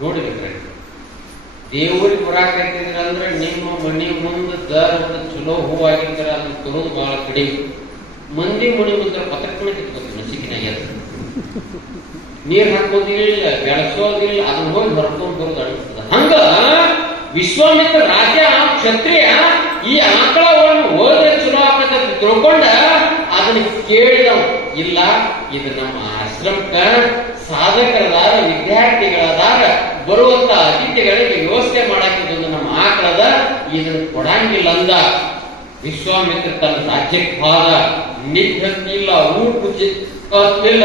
ನೋಡಿದ್ರೆ ದೇವರಿಗೆ ಬರಾಕೈತಿದ್ರ ಅಂದ್ರೆ ನಿಮ್ಮ ಮನಿ ಮುಂದೆ ಒಂದು ಚಲೋ ಹೂವಾಗಿದ್ರೆ ಅದನ್ನ ತರೋದು ಬಹಳ ಕಡಿಮೆ. ಮಂದಿ ಮನಿ ಮುಂದೆ ಪತ್ರಕನ ಕಿತ್ಕೋತೀವಿ ನಸಿಕಿನಾಗ, ನೀರ್ ಹಾಕೋದಿಲ್ಲ, ಬೆಳಸೋದಿಲ್ಲ, ಅದನ್ನ ಹೋಗಿ ಹೊರಕೊಂಡು ಬರೋದು ಅನಿಸ್ತದ. ಹಂಗ ವಿಶ್ವಾಮಿತ್ರ ರಾಜ ಕ್ಷತ್ರಿಯ ಈ ಆಕಳವನ್ನು ಹೋದ್ರೆ ಚಲೋ ಆಗ್ತದೆ ತಿಳ್ಕೊಂಡ ಅದನ್ನ ಕೇಳಿದವ. ಇಲ್ಲ, ಇದು ನಮ್ಮ ಆಶ್ರಮಕ್ಕ ಸಾಧಕರದಾರ, ವಿದ್ಯಾರ್ಥಿಗಳದಾರ, ಬರುವಂತ ಅತಿಥಿಗಳಿಗೆ ವ್ಯವಸ್ಥೆ ಮಾಡಾಕಿದ್ದು ನಮ್ಮ ಆಕಳದ, ಇದನ್ನು ಕೊಡಂಗಿಲ್ಲ ಅಂದ. ವಿಶ್ವಾಮಿತ್ರ ತನ್ನ ರಾಜ್ಯಕ್ಕೆ ಹೋದ. ನಿದ್ದಿಲ್ಲ, ಊಟಲಿಲ್ಲ,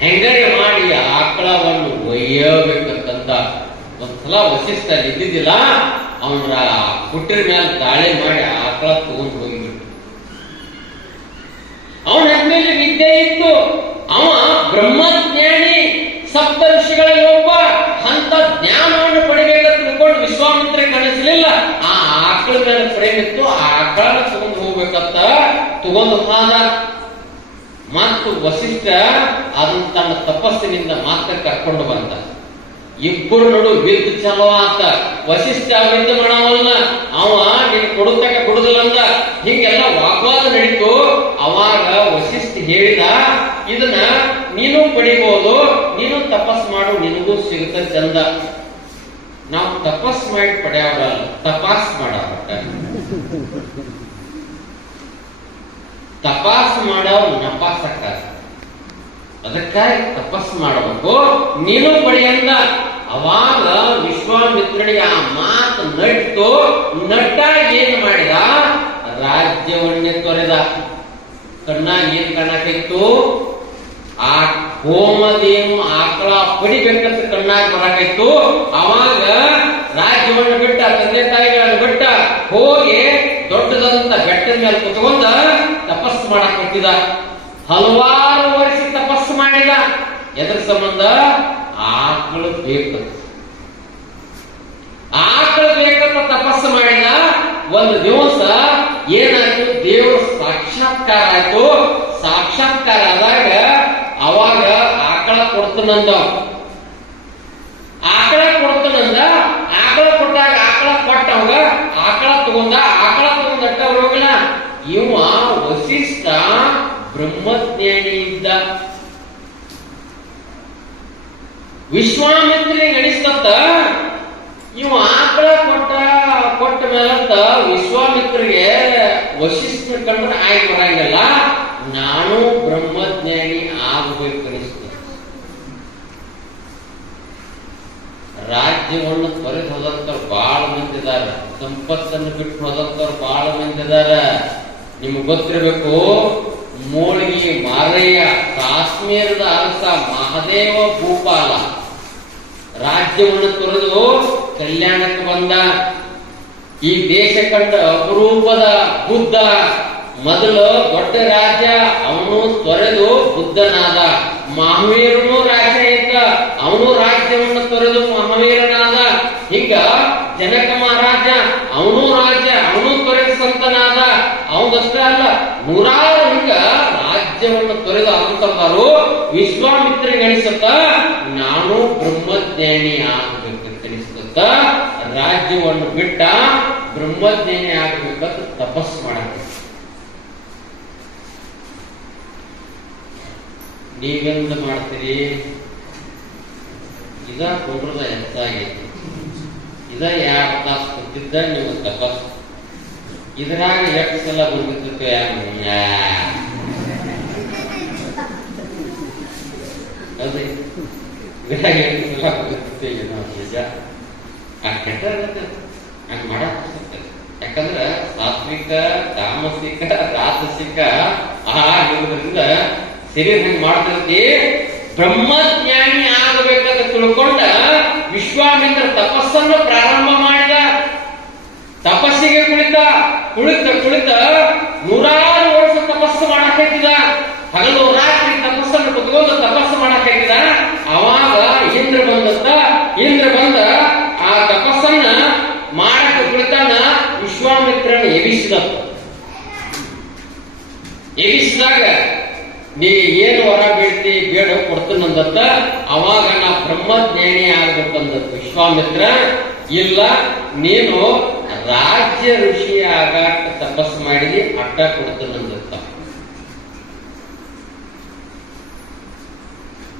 ಹೆಂಗರೆ ಮಾಡಿ ಆಕಳವನ್ನು ಒಯ್ಯಬೇಕಂತ. ಒಂದ್ಸಲ ವಸಿಷ್ಠ ಇದ್ದಿದ್ದಿಲ್ಲ, ಅವನ ಹುಟ್ಟಿನ ಮೇಲೆ ದಾಳಿ ಮಾಡಿ ಆಕಳ ತಗೊಂಡು ಹೋಗಿಬಿಟ್ಟು. ಅವನ ಮೇಲೆ ವಿದ್ಯೆ ಇತ್ತು, ಅವ ಬ್ರಹ್ಮಜ್ಞಾನಿ, ಸಪ್ತ ಋಷಿಗಳಲ್ಲಿ ಒಬ್ಬ. ಅಂತ ಜ್ಞಾನವನ್ನು ಪಡಿಬೇಕಂತ ತಿಳ್ಕೊಂಡು ವಿಶ್ವಾಮಿತ್ರ ಕನಸಲಿಲ್ಲ. ಆ ಆಕಳ ಮೇಲೆ ಪ್ರೇಮ ಇತ್ತು, ಆ ಆಕಳನ ತಗೊಂಡು ಹೋಗ್ಬೇಕಂತ ತಗೊಂಡು ಹೋದ. ಮತ್ತು ವಸಿಷ್ಠ ಅದನ್ನ ತನ್ನ ತಪಸ್ಸಿನಿಂದ ಮಾತ್ರ ಕರ್ಕೊಂಡು ಬಂದ. ಇಬ್ಬರು ನಡು ಯುದ್ಧ ಚಲೋ ಅಂತ. ವಸಿಷ್ಠ ಯುದ್ಧ ಮಾಡವಲ್ಲ, ಅವ ನೀನು ಕೊಡುತ್ತಕ ಕೊಡುದಿಲ್ಲ ಅಂದ. ಹಿಂಗೆಲ್ಲ ವಾಗ್ವಾದ ನಡೀತು. ಅವಾಗ ವಸಿಷ್ಠ ಹೇಳಿದ, ಇದನ್ನ ನೀನು ಪಡಿಬಹುದು, ನೀನು ತಪಸ್ ಮಾಡು, ನಿನಗೂ ಸಿಗುತ್ತ ಚಂದ. ನಾವು ತಪಸ್ ಮಾಡಿ ಪಡೆಯವರಲ್ಲ, ತಪಾಸ್ ಮಾಡಾವಟ್ಟ. ತಪಾಸ್ ಮಾಡವ್ ನಪಾಸಕ್ಕ, ಅದಕ್ಕಾಗಿ ತಪಸ್ ಮಾಡಬೇಕು, ನೀನು ಪಡೆಯಂದ. ಅವಾಗ ವಿಶ್ವಾಮಿತ್ರನಿಗೆ ಆ ಮಾತು ನಟ್ಟು. ನಟ್ಟಾಗಿ ಏನ್ ಮಾಡಿದ, ರಾಜ್ಯವನ್ನೇ ತೊರೆದ. ಕಣ್ಣಾಗ ಏನ್ ಕಾಣಕಿತ್ತು, ಆ ಹೋಮದೇನು ಆಕಳ ಪಡಿಬೇಕಂತ ಕಣ್ಣಾಗ ಬರಾಕಿತ್ತು. ಅವಾಗ ರಾಜ್ಯವನ್ನು ಬಿಟ್ಟ, ತಂದೆ ತಾಯಿಗಳನ್ನು ಬಿಟ್ಟ, ಹೋಗಿ ದೊಡ್ಡದಂತ ಬೆಟ್ಟದ ಮೇಲೆ ಕುತ್ಕೊಂಡ ತಪಸ್ಸು ಮಾಡಕ್ ಕೊಟ್ಟಿದ. ಹಲವಾರು ವರ್ಷ ತಪಸ್ಸು ಮಾಡಿದ. ಎದ್ರ ಸಂಬಂಧ, ಆಕಳು ಬೇಕು, ಆಕಳು ಬೇಕಂತ ತಪಸ್ಸು ಮಾಡಿದ. ಒಂದು ದಿವಸ ಏನಾಯ್ತು, ದೇವರು ಸಾಕ್ಷಾತ್ಕಾರ ಆಯ್ತು. ಸಾಕ್ಷಾತ್ಕಾರ ಆದಾಗ ಅವಾಗ ಆಕಳ ಕೊಡ್ತನಂದ. ಆಕಳ ಕೊಡ್ತನಂದ. ಆಕಳ ಕೊಟ್ಟಾಗ ಆಕಳ ಕೊಟ್ಟವಾಗ ಆಕಳ ತಗೊಂಡ. ಆಕಳ ತಗೊಂಡಟ್ಟ ಹೋಗಲ್ಲ. ಇವ ವಸಿಷ್ಠ ಬ್ರಹ್ಮಜ್ಞಾನಿ ಇದ್ದ. ವಿಶ್ವಾಮಿತ್ರಿಗೆ ಅನಿಸ್ತತ್ತ, ಇವ ಆಕಳ ಕೊಟ್ಟ ಮೇಲಂತ ವಿಶ್ವಾಮಿತ್ರಿಗೆ ವಸಿಷ್ಠ ಕಂಡ್ರೆ ಆಗಿ ಬರಂಗಿಲ್ಲ, ನಾನು ಬ್ರಹ್ಮಜ್ಞಾನಿ ಆಗಬೇಕು ಅನಿಸ್ತದೆ. ರಾಜ್ಯವನ್ನು ತೊರೆದು ಹೋದಂತವ್ರು ಬಹಳ ಮಂದಿ ಇದಾರ, ಸಂಪತ್ತನ್ನು ಬಿಟ್ಟು ಹೋದಂತವ್ರು ಬಹಳ ಮಂದಿ ಇದಾರ. ನಿಮ್ಗೆ ಗೊತ್ತಿರಬೇಕು, ಮೋಳಿಗೆ ಮಾರಯ್ಯ, ಕಾಶ್ಮೀರದ ಅರಸ ಮಹದೇವ ಭೂಪಾಲ ರಾಜ್ಯವನ್ನು ತೊರೆದು ಕಲ್ಯಾಣಕ್ಕೆ ಬಂದ. ಈ ದೇಶ ಕಂಡ ಅಪರೂಪದ ಬುದ್ಧ, ಮೊದಲು ದೊಡ್ಡ ರಾಜ್ಯ, ಅವನು ತೊರೆದು ಬುದ್ಧನಾದ. ಮಹಾವೀರನು ರಾಜ್ಯ ಇದ್ದ, ಅವನು ರಾಜ್ಯವನ್ನು ತೊರೆದು ಮಹಾವೀರನಾದ. ಹಿಂಗ ಜನಕ ಮಹಾರಾಜ, ಅವನು ರಾಜ್ಯ, ಅವನು ತೊರೆದು ಸಂತನಾದ. ಅವನಷ್ಟೇ ಅಲ್ಲ, ನೂರಾರು ಹಿಂಗ ರಾಜ್ಯವನ್ನು ತೊರೆದು ಅಂತವರು. ವಿಶ್ವಾಮಿತ್ರಿಗೆ ಅನಿಸುತ್ತ, ನಾನು ಬ್ರಹ್ಮಜ್ಞಾನಿ ಆಗಬೇಕಂತ ಅನಿಸುತ್ತ. ರಾಜ್ಯವನ್ನು ಬಿಟ್ಟ ಬ್ರಹ್ಮಜ್ಞಾನಿ ಆಗಬೇಕಂತ ತಪಸ್ ಮಾಡಬೇಕು. ನೀವೆಂದು ಮಾಡ್ತೀರಿ? ಇದ ಕುಂಡ್ರದ ಹೆಚ್ಚಾಗೈತಿ. ಇದ 2 ತಾಸು ಕೂತಿದ್ದ ನೀವು ತಪಸ್. ಇದ್ರಾಗ ಎಷ್ಟು ಸಲ ಬಂದಿರ್ತೈತೆ ಅದೇ ಇದ್ರಾಗ 8 ಸಲ ಬಂದಿರ್ತೇವೆ ನಾವು. ನಿಜ ಕೆಟ್ಟ ಹಂಗೆ ಮಾಡಕ್. ಯಾಕಂದ್ರೆ ಸಾತ್ವಿಕ, ತಾಮಸಿಕ, ರಾಜಸಿಕ ಆಗಿರೋದ್ರಿಂದ ಶರೀರ ಹೆಂಗ್ ಮಾಡ್ತಿರ್ತಿ. ಬ್ರಹ್ಮಜ್ಞಾನಿ ಆಗಬೇಕಂತ ತಿಳ್ಕೊಂಡ ವಿಶ್ವಾಮಿತ್ರ ತಪಸ್ಸನ್ನು ಪ್ರಾರಂಭ ಮಾಡಿದ. ತಪಸ್ಸಿಗೆ ಕುಳಿತ. ಕುಳಿತ ಕುಳಿತ ನೂರಾರು ವರ್ಷ ತಪಸ್ಸು ಮಾಡಾಕೈತಿದ. ಹಗಲು ರಾತ್ರಿ ತಪಸ್ಸನ್ನು ಕುತ್ಕೊಂಡು ತಪಸ್ಸು ಮಾಡಾಕೈತಿದ. ಅವಾಗ ಇಂದ್ರ ಬಂದತ್ತ. ಇಂದ್ರ ಬಂದ ಆ ತಪಸ್ಸನ್ನ ಮಾಡಕ್ಕೆ ಕುಳಿತಾನ. ವಿಶ್ವಾಮಿತ್ರನ ಎಗಿಸಿದಾಗ ನೀ ಏನು ವರ ಬೇಡ್ತಿ ಬೇಡ ಕೊಡ್ತೀನಂದತ್ತ. ಅವಾಗ ನಾ ಬ್ರಹ್ಮಜ್ಞಾನಿ ಆಗ್ಬೇಕಂದತ್ತು ವಿಶ್ವಾಮಿತ್ರ. ಇಲ್ಲ, ನೀನು ರಾಜ್ಯ ಋಷಿ ಆಗಾಕ ತಪಸ್ಸು ಮಾಡಿದಿ, ಅಡ್ಡ ಕೊಡ್ತೀನಂದತ್ತ.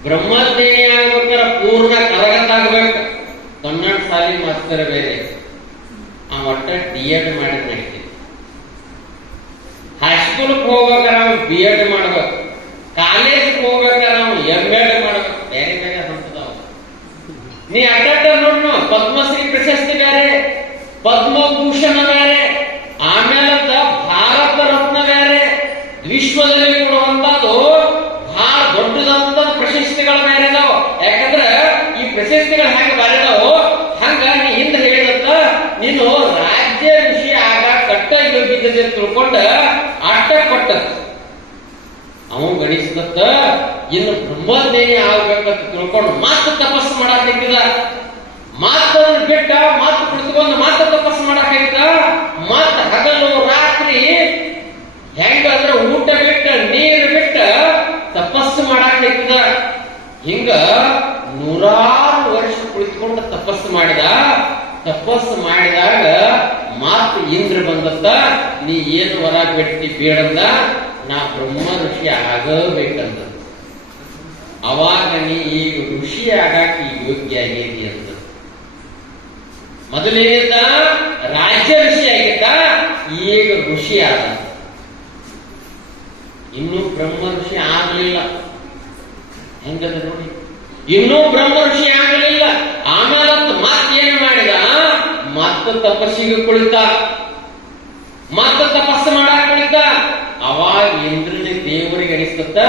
ಬ್ರಹ್ಮಜ್ಞಾನಿ ಆಗ್ಬೇಕಾದ್ರೆ ಪೂರ್ಣ ಕರಗತ್ತಾಗಬೇಕು. ಕನ್ನಡ ಶಾಲಿ ಮಾಸ್ತರ್ ಬೇರೆ, ಆ ಒಟ್ಟ ಡಿ.ಎಡ್ ಮಾಡಿ ನಡೀತಿ. ಹೈಸ್ಕೂಲ್ಗೆ ಹೋಗ್ಬೇಕಾರೆ ನಾವು ಬಿ.ಎಡ್ ಮಾಡ್ಬೇಕು, ಕಾಲೇಜ್ಗೆ ಹೋಗ್ಬೇಕಾರೆ ನಾವು ಎಂ.ಎಡ್ ಮಾಡ್ಬೇಕು. ಬೇರೆ ಬೇರೆ ಹೊಂಟದಾವ. ನೀ ಅಡ್ಡ ನೋಡ್ನು, ಪದ್ಮಶ್ರೀ ಪ್ರಶಸ್ತಿ ಬೇರೆ, ಪದ್ಮಭೂಷಣ ಬೇರೆ, ಆಮೇಲೆ ಭಾರತ ರತ್ನ ಬೇರೆ, ವಿಶ್ವದಲ್ಲಿ ಕೊಡುವಂತದ್ದು ಬಹಳ ದೊಡ್ಡದಂತ ಪ್ರಶಸ್ತಿಗಳು ಬೇರೆ ಇದಾವ. ಯಾಕಂದ್ರೆ ಈ ಪ್ರಶಸ್ತಿಗಳು ಹೆಂಗ ಬರೆದಾವು ಹಂಗ ನೀ ಹಿಂದೆ ಹೇಳಿದತ್ತ ನೀನು ರಾಜ್ಯ ಋಷಿ ಆಗ ಕಟ್ಟ ಯೋಗ್ಯತೆ ತಿಳ್ಕೊಂಡ ಅಡ್ಡ ಕೊಟ್ಟ ಅವ ಗಣಿಸಿದತ್ತ. ಇನ್ನು ಬ್ರಹ್ಮಜ್ಞಾನಿ ಆಗ್ಬೇಕಂತ ತಿಳ್ಕೊಂಡು ಮಾತು ತಪಸ್ಸು ಮಾಡಾಕಿದ್ದ. ಮಾತನ್ನು ಬಿಟ್ಟ ಮಾತು ಕುಳಿತುಕೊಂಡು ಮಾತು ತಪಸ್ಸು ಮಾಡಾಕಿದ್ದ. ಮತ್ತ ಹಗಲು ರಾತ್ರಿ ಹೆಂಗಂದ್ರ ಊಟ ಬಿಟ್ಟ ನೀರು ಬಿಟ್ಟ ತಪಸ್ಸು ಮಾಡಾಕಿದ್ದ. ಹಿಂಗ ನೂರಾರು ವರ್ಷ ಕುಳಿತುಕೊಂಡು ತಪಸ್ಸು ಮಾಡಿದ. ತಪಸ್ಸು ಮಾಡಿದಾಗ ಮಾತು ಇಂದ್ರ ಬಂದತ್ತ. ನೀ ಏನು ವರ ಬಿಡ್ತಿ ಬೇಡಂದ, ನಾ ಬ್ರಹ್ಮ ಋಷಿ ಆಗಬೇಕಂದ. ಅವಾಗ ನೀ ಈಗ ಋಷಿ ಆಗಾಕ ಯೋಗ್ಯ ಆಗೇದಿ ಅಂತ. ಮೊದಲೇನಿದ್ದ ರಾಜ್ಯ ಋಷಿ ಆಗಿದ್ದ, ಈಗ ಋಷಿ ಆದ. ಇನ್ನೂ ಬ್ರಹ್ಮ ಋಷಿ ಆಗಲಿಲ್ಲ. ಹೆಂಗದ ನೋಡಿ, ಇನ್ನೂ ಬ್ರಹ್ಮ ಋಷಿ ಆಗಲಿಲ್ಲ. ಆಮೇಲೆ ಮತ್ತೇನು ಮಾಡಿದ, ಮತ್ತ ತಪಸ್ಸಿಗೆ ಕುಳಿತ, ಮತ್ತ ತಪಸ್ಸು ಮಾಡಾಕ ಕುಳಿತ. ಅವಾಗ ಇಂದ್ರನ ದೇವರಿಗೆ ಅನಿಸ್ತದ,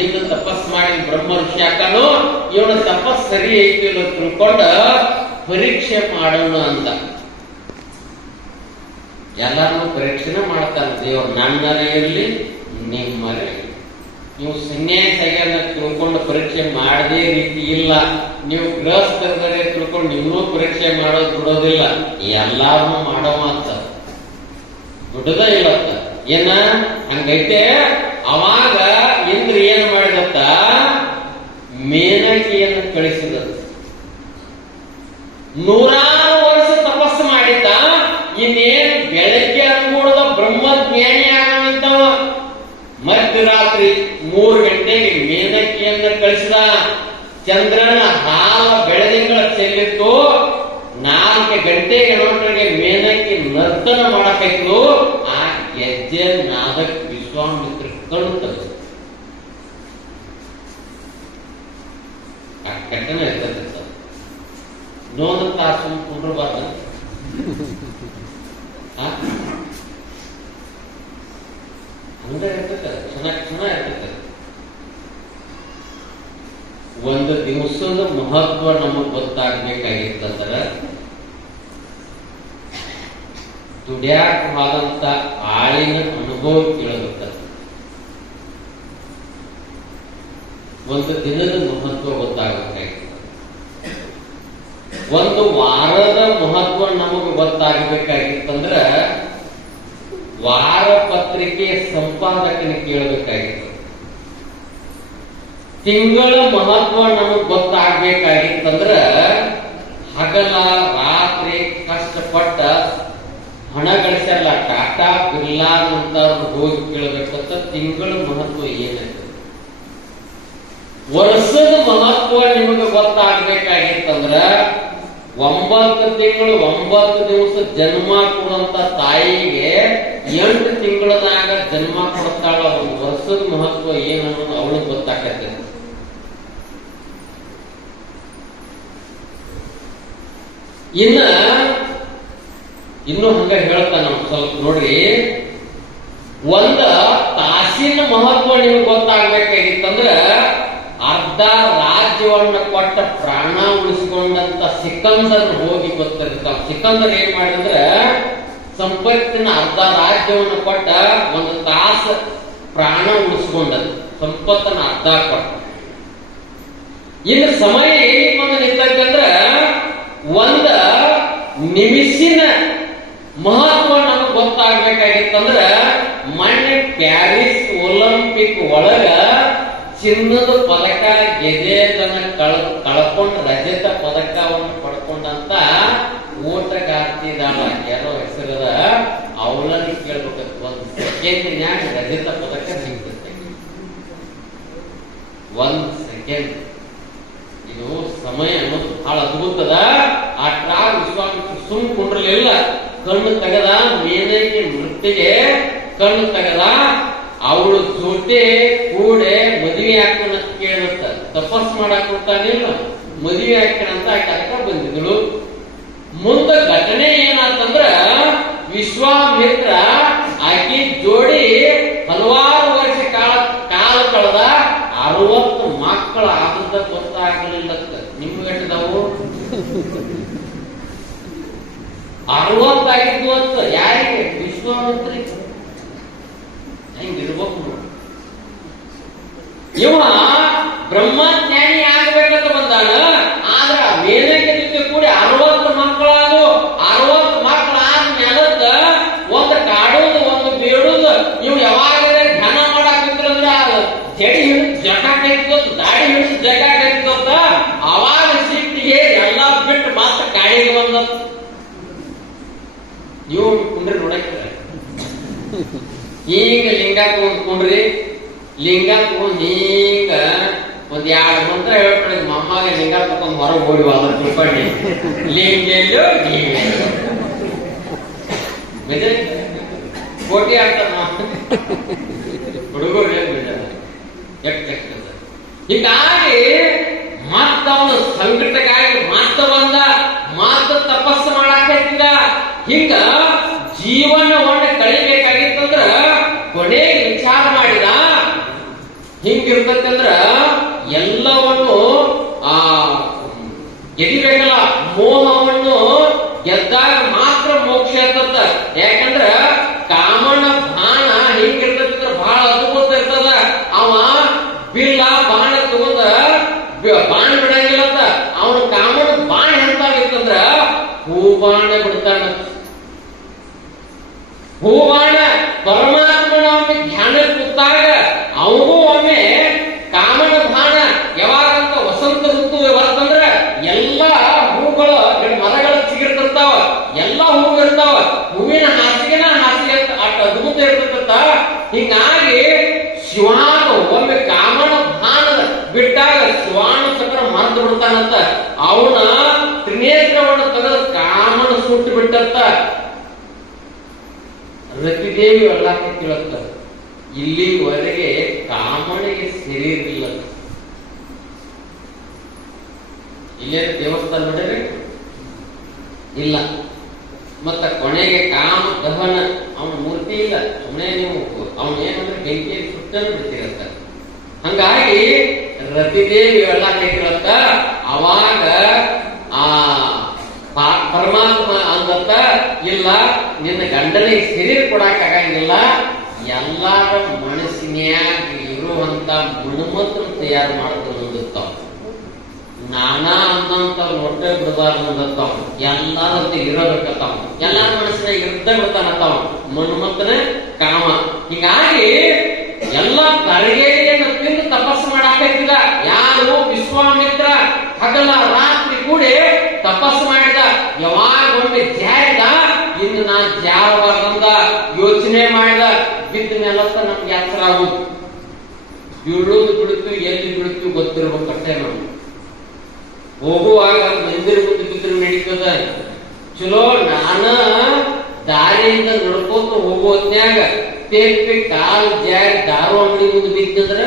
ಇಂದು ತಪಸ್ಸು ಮಾಡಿ ಬ್ರಹ್ಮ ಋಷಿ ಹಾಕನು, ಇವನ ತಪಸ್ ಸರಿ ಐತಿ ತಿಳ್ಕೊಂಡ ಪರೀಕ್ಷೆ ಮಾಡೋಣ ಅಂತ. ಎಲ್ಲಾರು ಪರೀಕ್ಷೆನ ಮಾಡ್ತಾನೆ ದೇವ್ರು. ನನ್ನರೇ ಇರಲಿ ನಿಮ್ಮರೇ. ನೀವು ಸನ್ಯಾಸಿಯಾಗ ತಿಳ್ಕೊಂಡು ಪರೀಕ್ಷೆ ಮಾಡದೇ ರೀತಿ ಇಲ್ಲ. ನೀವು ಗೃಹಸ್ಥರೇ ತಿಳ್ಕೊಂಡು ಇನ್ನೂ ಪರೀಕ್ಷೆ ಮಾಡೋದು ಬಿಡೋದಿಲ್ಲ. ಎಲ್ಲಾರು ಮಾಡೋ ಅಂತ ಬಿಡದ ಇಲ್ಲತ್ತ. ಏನ ಹಂಗೈತೆ. ಅವಾಗ ಇಂದ್ರ ಏನ್ ಮಾಡಿದತ್ತ, ಮೇನಕೆಯನ್ನು ಕಳಿಸಿದ. ನೂರಾರು ವರ್ಷ ತಪಸ್ಸು ಮಾಡಿದ್ದ. ಇನ್ನೇನ್ ಬೆಳಗ್ಗೆ ಅನ್ಕೂಡದ ಬ್ರಹ್ಮಜ್ಞಾನಿ ಆಗಂತವ. ಮಧ್ಯರಾತ್ರಿ 3 ಗಂಟೆಗೆ ಮೇನಕೆಯನ್ನ ಕಳಿಸಿದ. ಚಂದ್ರನ ಹಾಲ ಬೆಳದಿಂಗಳ ಚೆಲ್ಲಿತ್ತು. 4 ಗಂಟೆಗೆ ನೋಡ್ರಿಗೆ ಮೇನಕ್ಕೆ ನರ್ತನ ಮಾಡಾಕಿತ್ತು. ಆ ಗೆಜ್ಜೆ ನಾದಕ್ಕೆ ವಿಶ್ವಾಮಿತ್ರ ಕಣ್ಣು ತಗ ಆ ಕಟ್ಟನ ಇರ್ತದೆ. ಇನ್ನೊಂದು ತಾಸು ಕುಂಡ್ರಬಾರ್ದ. ಹಂಗ ಇರ್ತದೆ, ಚೆನ್ನಾಗಿ ಇರ್ತದೆ. ಒಂದು ದಿವಸದ ಮಹತ್ವ ನಮಗ್ ಗೊತ್ತಾಗ್ಬೇಕಾಗಿತ್ತಂದ್ರ ದುಡ್ಯಾಕವಾದಂತ ಆಳಿನ ಅನುಭವ ಕೇಳಬೇಕ. ಒಂದು ದಿನದ ಮಹತ್ವ ಗೊತ್ತಾಗಬೇಕಾಗಿತ್ತು. ಒಂದು ವಾರದ ಮಹತ್ವ ನಮಗೆ ಗೊತ್ತಾಗಬೇಕಾಗಿತ್ತಂದ್ರ ವಾರ ಪತ್ರಿಕೆ ಸಂಪಾದಕನ ಕೇಳಬೇಕಾಗಿತ್ತು. ತಿಂಗಳ ಮಹತ್ವ ನಮಗ್ ಗೊತ್ತಾಗಬೇಕಾಗಿತ್ತಂದ್ರ ಹಗಲ ರಾತ್ರಿ ಕಷ್ಟಪಟ್ಟ ಹಣ ಗಳಿಸಲ್ಲ ಟಾಟಾ ಬಿರ್ಲಾ ಅಂತ ಹೋಗಿ ಕೇಳಬೇಕಂತ. ತಿಂಗಳ ಮಹತ್ವ ಏನಾಯ್ತು. ವರ್ಷದ ಮಹತ್ವ ನಿಮಗೆ ಗೊತ್ತಾಗಬೇಕಾಗಿತ್ತಂದ್ರ 9 ತಿಂಗಳು 9 ದಿವಸ ಜನ್ಮ ಕೊಡುವಂತ ತಾಯಿಗೆ 8 ತಿಂಗಳದಾಗ ಜನ್ಮ ಕೊಡ್ತಾಳ. ಒಂದು ವರ್ಷದ ಮಹತ್ವ ಏನನ್ನೋದು ಅವಳಿಗೆ ಗೊತ್ತಾಗತ್ತೆ. ಇನ್ನು ಹಂಗ ಹೇಳ್ತಾನ ಸ್ವಲ್ಪ ನೋಡ್ರಿ. ಒಂದ ತಾಸಿನ ಮಹತ್ವ ನಿಮ್ಗೆ ಗೊತ್ತಾಗಬೇಕಾಗಿತ್ತಂದ್ರ ಅರ್ಧ ರಾಜ್ಯವನ್ನ ಕೊಟ್ಟ ಪ್ರಾಣ ಉಳಿಸಿಕೊಂಡಂತ ಸಿಕಂದರ್ ಹೋಗಿ ಗೊತ್ತಿರ್ತಾವ. ಸಿಕಂದರ್ ಏನ್ ಮಾಡಿದ್ರ ಸಂಪತ್ತಿನ ಅರ್ಧ ರಾಜ್ಯವನ್ನು ಕೊಟ್ಟ ಒಂದು ತಾಸ ಪ್ರಾಣ ಉಳಿಸ್ಕೊಂಡದ್ದು, ಸಂಪತ್ತನ್ನ ಅರ್ಧ ಕೊಟ್ಟ. ಇನ್ನು ಸಮಯ ಏನಿಗೆ ಬಂದು ನಿಂತಂದ್ರ ಒಂದ ನಿಮಿಷಿನ ಮಹತ್ವ ನಮಗೆ ಗೊತ್ತಾಗಬೇಕಾಗಿತ್ತಂದ್ರ ಮೊನ್ನೆ ಪ್ಯಾರಿಸ್ ಒಲಿಂಪಿಕ್ ಒಳಗ ಚಿನ್ನದ ಪದಕ ಗೆದ್ದೆಯನ್ನ ಕಳ್ಕೊಂಡು ರಜತ ಪದಕವನ್ನು ಪಡ್ಕೊಂಡಂತ ಓಟಗಾರ್ತಿದಾಳ, ಯಾರೋ ಹೆಸರದ ಅವಳನ್ನು ಕೇಳ್ಬೇಕು. ಒಂದು ಸೆಕೆಂಡ್ನ್ಯಾಗ ರಜತ ಪದಕ ಸಿಗ್ತೈತೆ, ಒಂದ್ ಸೆಕೆಂಡ್. ಇದು ಸಮಯ ಅನ್ನೋದು ಬಹಳ ಅದ್ಭುತದ. ಆ ಟ್ರಾಗ್ ವಿಶ್ವಾಮಿತ್ರ ಸುಮ್ ಕುಂಡ್ರಲಿಲ್ಲ, ಕಣ್ಣು ತೆಗದ, ಮೇನಕ್ಕೆ ನೃತ್ಯಗೆ ಕಣ್ಣು ತೆಗದ. ಅವಳು ಜೊತೆ ಕೂಡೆ ಮದುವೆ ಹಾಕೋಣ ಕೇಳುತ್ತ, ತಪಸ್ ಮಾಡಕ್ ಕೊಡ್ತಾನಿಲ್ಲ, ಮದುವೆ ಹಾಕೋಣ ಅಂತ ಆಕೆ ಅಕ್ಕ ಬಂದಿದ್ಳು. ಮುಂದ ಘಟನೆ ಏನಾತಂದ್ರ ವಿಶ್ವಾಮಿತ್ರ ಆಕೆ ಜೋಡಿ ಹಲವಾರು ವರ್ಷ ಕಾಲ ಕಳೆದ. 60 ಮಕ್ಕಳ ಆದದ್ದ ಗೊತ್ತಾಗಲಿಲ್ಲ. ನಿಮ್ಗಟ್ಟಿದವು 60 ಆಗಿದ್ವು ಅಂತ ಯಾರಿಗೆ? ವಿಶ್ವಾಮಿತ್ರಿಗೆ. ಹೆಂಗಿರ್ಬೇಕು ಇವ ಬ್ರಹ್ಮಜ್ಞಾನಿ ಆಗ್ಬೇಕಂತ ಬಂದಾನ. ಆದ್ರ ಮೇನಕ್ಕೆ ಜೊತೆ ಕೂಡಿ 60 ಮಕ್ಕಳಾದು. 60 ಮಕ್ಕಳ ಆದ್ಮೇಲತ್ತ ಒಂದು ಕಾಡುದು ಒಂದು ಬೇಡುದು. ಇವ್ ಯಾವಾಗ ಧ್ಯಾನ ಮಾಡಾಕಿದ್ರಂದ್ರ ಜಡಿ ಹಿಡಿದು ಜಗ ಕೈತೋತ್, ದಾಡಿ ಹಿಡಿದು ಜಗ ಕೈತೋತ. ಅವಾಗ ಸಿಟ್ಟಿಗೆ ಎಲ್ಲಾ ಬಿಟ್ಟು ಮಾತ್ರ ಕಾಡಿಗೆ ಬಂದ. ನೀವು ಕುಂಡ್ರಿ ನೋಡಕ್ರ ಈಗ ಲಿಂಗ ತಗೊಂಡ್ಕೊಂಡ್ರಿ, ಲಿಂಗ ತಗೊಂಡ್ ಈಗ ಒಂದ್ 2 ಮಂತ್ರ ಹೇಳ್ಕೊಡಿ. ಮಮ್ಮಾಗ ಲಿಂಗ ತಗೊಂಡ್ ಹೊರಗೆ ಓಡಿ ಅದ್ರ ತಿಳ್ಕೊಂಡಿ ಲಿಂಗೆಲ್ಲೋ ಕೋಟಿ ಆಗ್ತಾರ ಹುಡುಗರು ಹೀಗಾಗಿ ಮತ್ತವನು ಸಂಕಟಕ್ಕಾಗಿ ಮತ್ತ ಬಂದ, ಮತ್ತ ತಪಸ್ಸು ಮಾಡಾಕತ್ತಿದ. ಹಿಂಗ ಜೀವನವನ್ನ ಕಳಿಬೇಕಾಗಿತ್ತಂದ್ರ ಕೊನೆಗೆ ವಿಚಾರ ಮಾಡಿದ. ಹಿಂಗಿರ್ತಕ್ಕಂದ್ರ ಎಲ್ಲವನ್ನು ಗೆದಿಬೇಕಲ್ಲ, ಮೋಹವನ್ನು ಗೆದ್ದಾಗ ಮಾತ್ರ ಮೋಕ್ಷ ಇರ್ತದ. ಯಾಕಂದ್ರ ಕಾಮನ ಬಾಣ ಹಿಂಗಿರ್ತಕ್ಕಂದ್ರ ಬಹಳ ಅದ್ಭುತ ಇರ್ತದ. ಅವ ಬಿಲ್ಲ ಬಾಣ ತಗೊಂಡ ಬಾಣ ಬಿಡಂಗಿಲ್ಲಂತ. ಅವನ ಕಾಮನ ಬಾಣ ಎಂತಾಗಿರ್ತಂದ್ರ ಹೂಬಾಣ ಬಿಡ್ತಾನ. ಹೂಬಾಣ ಪರಮಾತ್ಮನ ಒಮ್ಮೆ ಧ್ಯಾನ ಕೂತಾಗ ಅವಗೂ ಒಮ್ಮೆ ಕಾಮನ ಬಾಣ ಯಾವಾಗಂತ ವಸಂತ ಋತು ಬರ್ತಂದ್ರ ಎಲ್ಲಾ ಹೂಗಳು ಮರಗಳ ಚಿಗಿರ್ತಿರ್ತಾವ, ಎಲ್ಲಾ ಹೂವು ಇರ್ತಾವ. ಹೂವಿನ ಹಾಸಿಗೆನ ಹಾಸಿಗೆ ಅಷ್ಟು ಅದ್ಭುತ ಇರ್ತಕ್ಕಂತ. ಹಿಂಗಾಗಿ ಶಿವಾನ ಒಮ್ಮೆ ಕಾಮನ ಬಾಣ ಬಿಟ್ಟಾಗ ಶಿವಾನ ಚಕ್ರ ಮರೆತು ಬಿಡ್ತಾನಂತ. ಅವನ ತ್ರಿನೇತ್ರವನ್ನು ತೆಗೆದು ಕಾಮನ ಸುಟ್ಟು ಬಿಟ್ಟಂತ. ರತಿದೇವಿ ಅಲ್ಲಾಕೆ ಕೇಳುತ್ತ, ಇಲ್ಲಿವರೆಗೆ ಕಾಮನಿಗೆ ಸೇರಿರಲಿಲ್ಲ. ಇಲ್ಲೇ ದೇವಸ್ಥಾನ ನೋಡ್ರಿ ಇಲ್ಲ. ಮತ್ತ ಕೊನೆಗೆ ಕಾಮ ದಹನ, ಅವನ ಮೂರ್ತಿ ಇಲ್ಲ. ಸುಮ್ಮನೆ ನೀವು ಅವನ ಏನಂದ್ರೆ ಬೆಂಕಿಯಲ್ಲಿ ಸುಟ್ಟನ್ನು ಬಿಡ್ತಿರತ್ತ. ಹಂಗಾಗಿ ರತಿದೇವಿ ಅಲ್ಲಾಕೆ ಕೇಳುತ್ತ. ಅವಾಗ ಆ ಪರಮಾತ್ಮ ಅಂದತ್ತ, ಇಲ್ಲ ನಿನ್ನ ಗಂಡನಿಗೆ ಶರೀರ ಕೊಡಕ್ ಆಗಂಗಿಲ್ಲ, ಎಲ್ಲಾರ ಮನಸ್ಸಿನ್ಯಾಗ ಇರುವಂತ ಮನ್ಮತ್ರ ತಯಾರು ಮಾಡ್ಕೊಂಡು ಅಂದಿರ್ತಾವ. ನಾನಾ ಅಂದಂತ ಹೊಟ್ಟೆ ಬಿಡಬಾರ್ದಂತಾವ. ಎಲ್ಲಾರಂತ ಇರೋಬೇಕತ್ತಾವ, ಎಲ್ಲಾರ ಮನಸ್ಸಿನಾಗ ಇರ್ದ ಬಿಡ್ತಾನತ್ತಾವ ಮನ್ಮತ್ರನ ಕಾಮ. ಹೀಗಾಗಿ ಎಲ್ಲ ತರಗೇರಿಯನ್ನು ತಿಂದು ತಪಸ್ಸು ಮಾಡಾಕತ್ತಿದ. ಯಾರು? ವಿಶ್ವಾಮಿತ್ರ. ಹಗಲ ರಾತ್ರಿ ಕೂಡಿ ತಪಸ್ಸು ಮಾಡಿದ. ಯಾವಾಗ ಒಮ್ಮೆ ಜಾರಿದ, ಇನ್ನು ನಾ ಜಾರಬಾರ್ದಂದ ಯೋಚನೆ ಮಾಡಿದ. ಬಿದ್ದ ಮೇಲತ್ತ ನಮ್ಗೆ ಯಾತ್ರ ಆಗುದು. ಬೀಳೋದು ಬಿಡುತ್ತು, ಎಲ್ಲಿ ಬಿಡುತ್ತು ಗೊತ್ತಿರ್ಬೇಕಷ್ಟೇ. ನಾವು ಹೋಗುವಾಗ ಮಂದಿರ ಮುಂದೆ ಬಿದ್ದರೆ ನಡೀತದ. ಚಲೋ ನಾನ ದಾರಿಯಿಂದ ನಡ್ಕೋತ ಹೋಗೋದ್ನ್ಯಾಗ ತೆಪ್ಪಿ ಕಾಲು ಜಾರಿ ದಾರು ಅಂಗಡಿ ಮುಂದೆ ಬಿದ್ದಂದ್ರ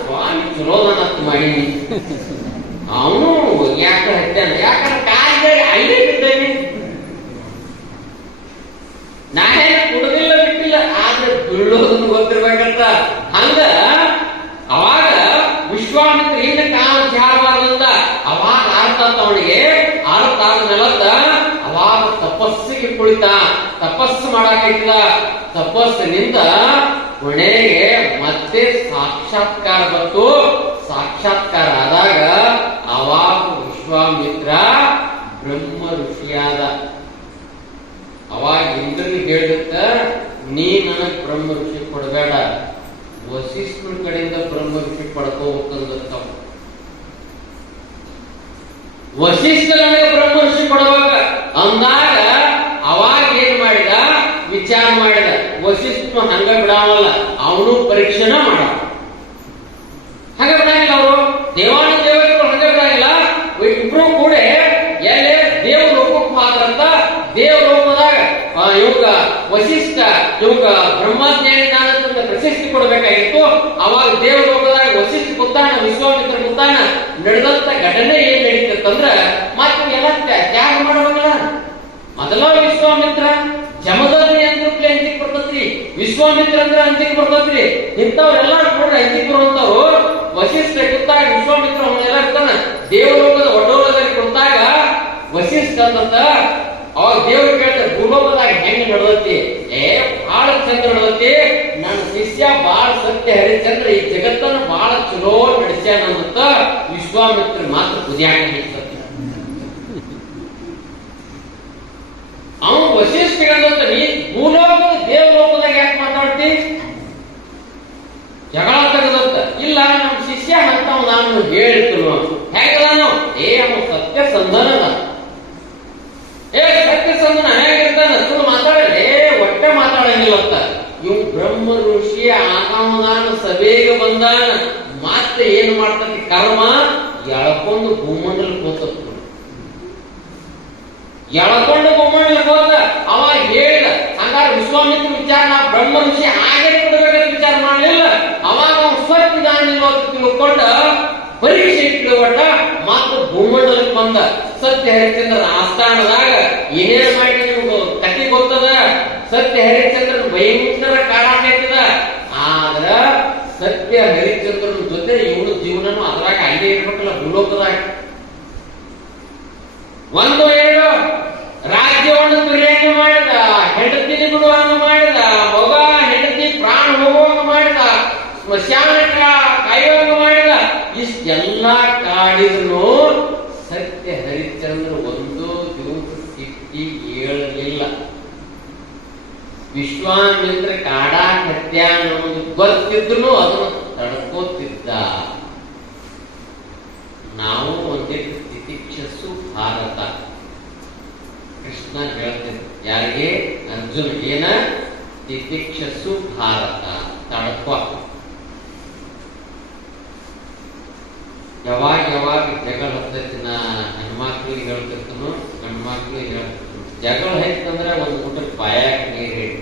ಸ್ವಾಮಿ ಚಲೋದನತ್ ಮಾಡೀನಿ. ಅವನು ಯಾಕ ಹತ್ತಾನ, ಯಾಕಂದ್ರೆ ಕಾಲು ಜಾರಿ ಅಲ್ಲೇ ಬಿದ್ದೇನೆ. ನಾನೇನು ಕುಡದಿಲ್ಲ ಬಿಟ್ಟಿಲ್ಲ, ಆದ್ರೆ ಬೀಳೋದನ್ನು ಗೊತ್ತಿರ್ಬೇಕಂತ. ಹಂಗ ಅವಾಗ ವಿಶ್ವಾಮಿತ್ರ ಹಿಂದೆ ಕಾಲು ಜಾರಬಾರ್ದಂತ. ಅವಾಗ ಅವನಿಗೆ ಅರ್ಥಾದ್ಮೇಲತ್ತ ಅವಾಗ ತಪಸ್ಸಿಗೆ ಕುಳಿತ, ತಪಸ್ಸು ಮಾಡಾಕೈತಿದ. ತಪಸ್ಸಿನಿಂದ ಕೊನೆಗೆ ಮತ್ತೆ ಸಾಕ್ಷಾತ್ಕಾರ ಬಂತು. ಸಾಕ್ಷಾತ್ಕಾರ ಆದಾಗ ಅವಾಗ ವಿಶ್ವಾಮಿತ್ರ ಬ್ರಹ್ಮ ಋಷಿಯಾದ. ಅವಾಗ ಇಂದ್ರನಿಗೆ ಹೇಳಿದ್ದ, ನೀ ನನಗ್ ಬ್ರಹ್ಮ ಋಷಿ ಕೊಡಬೇಡ, ವಸಿಷ್ಠನ ಕಡೆಯಿಂದ ಬ್ರಹ್ಮ ಋಷಿ ಪಡ್ಕೋಬೇಕಂದ. ವಸಿಷ್ಠ ನನಗೆ ಬ್ರಹ್ಮ ಋಷಿ ಕೊಡಬೇಕ ಅಂದಾಗ ಅವಾಗ ಏನ್ ಮಾಡಿದ, ವಿಚಾರ ಮಾಡಿದ. ವಸಿಷ್ಠನು ಹಂಗ ಬಿಡಾವಲ್ಲ, ಅವನು ಪರೀಕ್ಷೆನ ಮಾಡ. ಹಂಗ ಬಿಡಂಗಿಲ್ಲ ಅವರು, ದೇವಾನಂದ ದೇವತೆಗಳು ಹಂಗ ಬಿಡಂಗಿಲ್ಲ. ಇಬ್ರು ಕೂಡ ಎಲ್ಲಿ ದೇವ ಲೋಕಕ್ಕೆ ಮಾತ್ರ ಅಂತ ದೇವ ಲೋಕದಾಗ ಇವಾಗ ವಸಿಷ್ಠ ಇವಾಗ ಬ್ರಹ್ಮಜ್ಞಾನಿ ನಾನಂತ ಪ್ರಶಸ್ತಿ ಕೊಡಬೇಕಾಗಿತ್ತು. ಅವಾಗ ದೇವ ಲೋಕದಾಗ ವಸಿಷ್ಠ ಕೂತಾನ, ವಿಶ್ವಾಮಿತ್ರ ಕೂತಾನ. ನಡೆದಂತ ಘಟನೆ ಏನ್ ನಡೀತಂದ್ರ ಮತ್ತೆ ಎಲ್ಲ ತ್ಯಾಗ ಮಾಡಬೇಕಲ್ಲ. ಮೊದಲ ವಿಶ್ವಾಮಿತ್ರ ಜಮದಗ್ನಿ ಅಂದ್ರೇ ಅಂಜಿಕ್ ಬರ್ತತ್ರಿ, ವಿಶ್ವಾಮಿತ್ರ ಅಂದ್ರೆ ಅಂಜಿಕ್ ಬರ್ತತ್ರಿ. ಇಂಥವ್ರೆಲ್ಲ ಕೂಡ ಅಂಜಿಕ್ ಬರುವಂತವ್ರು ವಸಿಷ್ಠ ಕೂತಾಗ ವಿಶ್ವಾಮಿತ್ರ ಅವನ್ನೆಲ್ಲ ಇರ್ತಾನ. ದೇವಲೋಕದ ಒಡ್ಡೋಲದಲ್ಲಿ ಕುಂತಾಗ ವಸಿಷ್ಠ ಅಂತ ಅವಾಗ ದೇವ್ರು ಕೇಳ್ತಾರೆ, ಭೂಲೋಕದಾಗ ಹೆಂಗ್ ನಡೆದತಿ? ಬಹಳ ಚಂದ ನಡೆದತಿ, ನನ್ನ ಶಿಷ್ಯ ಬಾಳ ಸತ್ಯ ಹರಿಶ್ಚಂದ್ರ ಈ ಜಗತ್ತನ್ನು ಬಹಳ ಚಲೋ ನಡೆಸ್ಯಾನಂತ ವಿಶ್ವಾಮಿತ್ರ ಮಾತ್ರ ಕುದಿಯಾಕ ಹೇಳ್ತಾರೆ. ಅವನು ವಸಿಷ್ಠ ನೀ ಭೂಲೋಕದ ದೇವಲೋಕದಾಗ ಯಾಕೆ ಮಾತಾಡ್ತಿ? ಜಗಳ ತೆಗೆದಂತ. ಇಲ್ಲ, ನಮ್ಮ ಶಿಷ್ಯ ಅಂತ ನಾನು ಹೇಳ್ತೀನಿ. ಹೇಗದಾನು? ಅವನು ಸತ್ಯ ಸಂಧಾನದ. ಸತ್ಯ ಸಂಧಾನ ಹೇಗಿರ್ತಾನ? ಸುಳ್ಳು ಮಾತಾಡಲಿ, ಒಟ್ಟೆ ಮಾತಾಡಂಗಿಲ್ಲ ಅಂತ. ಇವ್ ಬ್ರಹ್ಮ ಋಷಿ ಆಗಾಮದಾನ ಸಭೆಗೆ ಬಂದಾನ. ಮತ್ತೆ ಏನ್ ಮಾಡ್ತತಿ ಕರ್ಮ? ಎಳ್ಕೊಂಡು ಭೂಮಂಡಲ ಕೂತ, ಎಳ್ಕೊಂಡು ಭೂಮಂಡಲ ಹೋದ. ಅವಾಗ ಹೇಳಿದ, ಹಂಗಾರೆ ವಿಶ್ವಾಮಿತ್ರ ವಿಚಾರ ನಾ ಬ್ರಹ್ಮ ಋಷಿ ಹಾಗೆ ಕೊಡ್ಬೇಕಂತ ವಿಚಾರ ಮಾಡಲಿಲ್ಲ. ಅವಾಗ ಅವ್ನು ಸ್ವರ್ಗ ದಾನ ತಿಳ್ಕೊಂಡ ಪರೀಕ್ಷೆ ಇಟ್ಟ ಮಾತ್ರ ಭೂಮಂಡಲಕ್ಕೆ ಬಂದ. ಸತ್ಯ ಹರಿಶ್ಚಂದ್ರನ ಆಸ್ಥಾನದಾಗ ಏನೇನ್ ಮಾಡಿ ನಿಮ್ಗೆ ಕಥೆ ಗೊತ್ತದ. ಸತ್ಯ ಹರಿಶ್ಚಂದ್ರನ ಭಯಂಕರ ಕಾಡಾಕೈತದ. ಆದ್ರ ಸತ್ಯ ಹರಿಶ್ಚಂದ್ರನ ಜೊತೆ ಇವನು ಜೀವನನು ಅದ್ರಾಗ ಅಲ್ಲೇ ಇರ್ಬೇಕಲ್ಲ ಭೂಲೋಕದಾಗ. ಒಂದು ಎರಡು ರಾಜ್ಯವನ್ನು ದುರ್ಯಾಣಿ ಮಾಡಿದ, ಹೆಂಡತಿ ಬಿಡುವಂಗ ಮಾಡಿದ, ಮಗ ಹೆಂಡತಿ ಪ್ರಾಣ ಹೋಗುವಂಗ ಮಾಡಿದ, ಸ್ಮಶಾನಕ ಕಾಯುವಂಗ ಮಾಡಿದ. ಇಷ್ಟೆಲ್ಲ ಕಾಡಿದ್ರು ಸತ್ಯ ಹರಿಶ್ಚಂದ್ರ ಒಂದು ದಿವಸ ಸಿಟ್ಟಿ ಏಳಲಿಲ್ಲ. ವಿಶ್ವಾಮಿತ್ರ ಕಾಡಾ ಕತ್ಯ ಅನ್ನೋದು ಗೊತ್ತಿದ್ರು ಅದನ್ನು ತಡ್ಕೋತಿದ್ದ. ನಾವು ಒಂದಿಟ್ಟು ತಿತಿಕ್ಷಸ್ಸು ಭಾರತ. ಕೃಷ್ಣ ಹೇಳ್ತೇನೆ ಯಾರಿಗೆ? ಅರ್ಜುನ್. ಏನ? ತಿತಿಕ್ಷಸ್ಸು ಭಾರತ, ತಡ್ಕೋ. ಯಾವಾಗ ಯಾವಾಗ ಜಗಳ ಹತ್ತೈತಿ, ನಾ ಹೆಣ್ಮಕ್ಳಿಗೆ ಹೇಳ್ತಿರ್ತನು, ಗಂಡು ಮಕ್ಳಿಗೆ ಹೇಳ್ತಿರ್ತನು. ಜಗಳ ಹೈತಂದ್ರೆ ಒಂದು ಊಟಕ್ಕೆ ಬಾಯಾಗ ನೀರ್ ಹೇಳಿ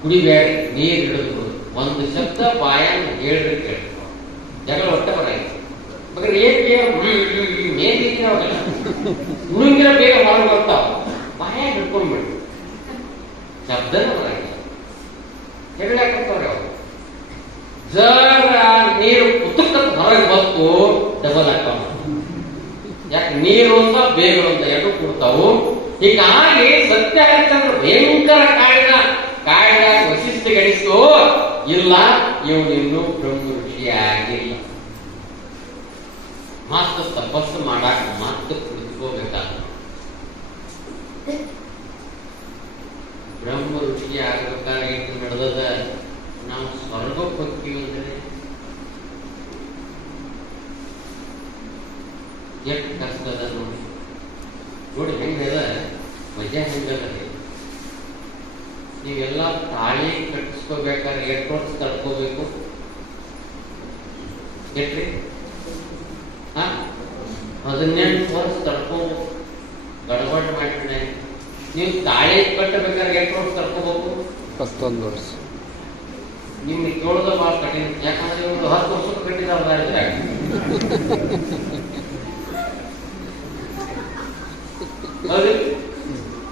ಕುಡಿಬೇಡ, ನೀರ್ ಹಿಡಿದು ಒಂದು ಶಬ್ದ ಬಾಯಾಗ ಹೇಳ್ರಿ ಕೇಳ್ಕೊ. ಜಗಳ ಒಟ್ಟೆ ಬರಾಗಿ ಬಗ್ರೆ ಏನ್ ಹುಡುಗಿರ ಬೇಗ ಹೊರಗೆ ಬರ್ತಾವ, ಬಾಯಾಗ ಹಿಡ್ಕೊಂಡ್ಬಿಡ್ರಿ, ಶಬ್ದನ ಬರಾಗಿ ಜಗಳ ಹಾಕತ್ತವ್ರಿ ಅವ್ರು. ಜರ ನೀರು ಪುಸ್ತಕ ಹೊರಗೆ ಬಂತು ಡಬಲ್ ಹಾಕವ. ಯಾಕೆ? ನೀರು ಅಂತ ಬೇಗ ಅಂತ ಎರಡು ಕೊಡ್ತಾವು. ಹೀಗಾಗಿ ಸತ್ಯ ಹರಿಶ್ಚಂದ್ರ ಭಯಂಕರ ಕಾಡಿನ ವಸಿಷ್ಠ ಗಣಿಸ್ತು. ಇಲ್ಲ, ಇವನಿನ್ನೂ ಬ್ರಹ್ಮ ಋಷಿ ಆಗಿಲ್ಲ. ಮತ್ತೆ ತಪಸ್ಸು ಮಾಡಾಕ ಮತ್ತೆ ಕುಳಿತುಕೋಬೇಕಾದ. ಬ್ರಹ್ಮ ಋಷಿ ಆಗ್ಬೇಕಾದ್ರೆ ಏನು ನಡೆದದ? ನಾವು ಸ್ವರ್ಗಕ್ಕೆ ಹೋಗ್ತೀವಿ ಅಂದ್ರೆ ಎಷ್ಟು ಕಷ್ಟ ಅದ ನೋಡಿ. ನೋಡಿ ಹೆಂಗದ ಮಜಾ ಹೆಂಗದ. ನೀವೆಲ್ಲ ತಾಳಿ ಕಟ್ಟಿಸ್ಕೋಬೇಕಾದ್ರೆ ಎಷ್ಟು ವರ್ಷ ತಡ್ಕೋಬೇಕು? ಎಷ್ಟ್ರಿ? 18 ವರ್ಷ ತಡ್ಕೋಬೇಕು. ಗಡಬಡ್ ಮಾಡ್ಬಿಡ. ನೀವು ತಾಳಿ ಕಟ್ಟಬೇಕಾದ್ರೆ ಎಷ್ಟು ವರ್ಷ ತಡ್ಕೋಬೇಕು? 11 ವರ್ಷ. ನಿಮ್ಗೆ ಕೇಳೋದ ಭಾಳ ಕಠಿಣ. ಯಾಕಂದ್ರೆ ಒಂದು 10 ವರ್ಷಕ್ಕೆ ಕಟ್ಟಿದ್ರೆ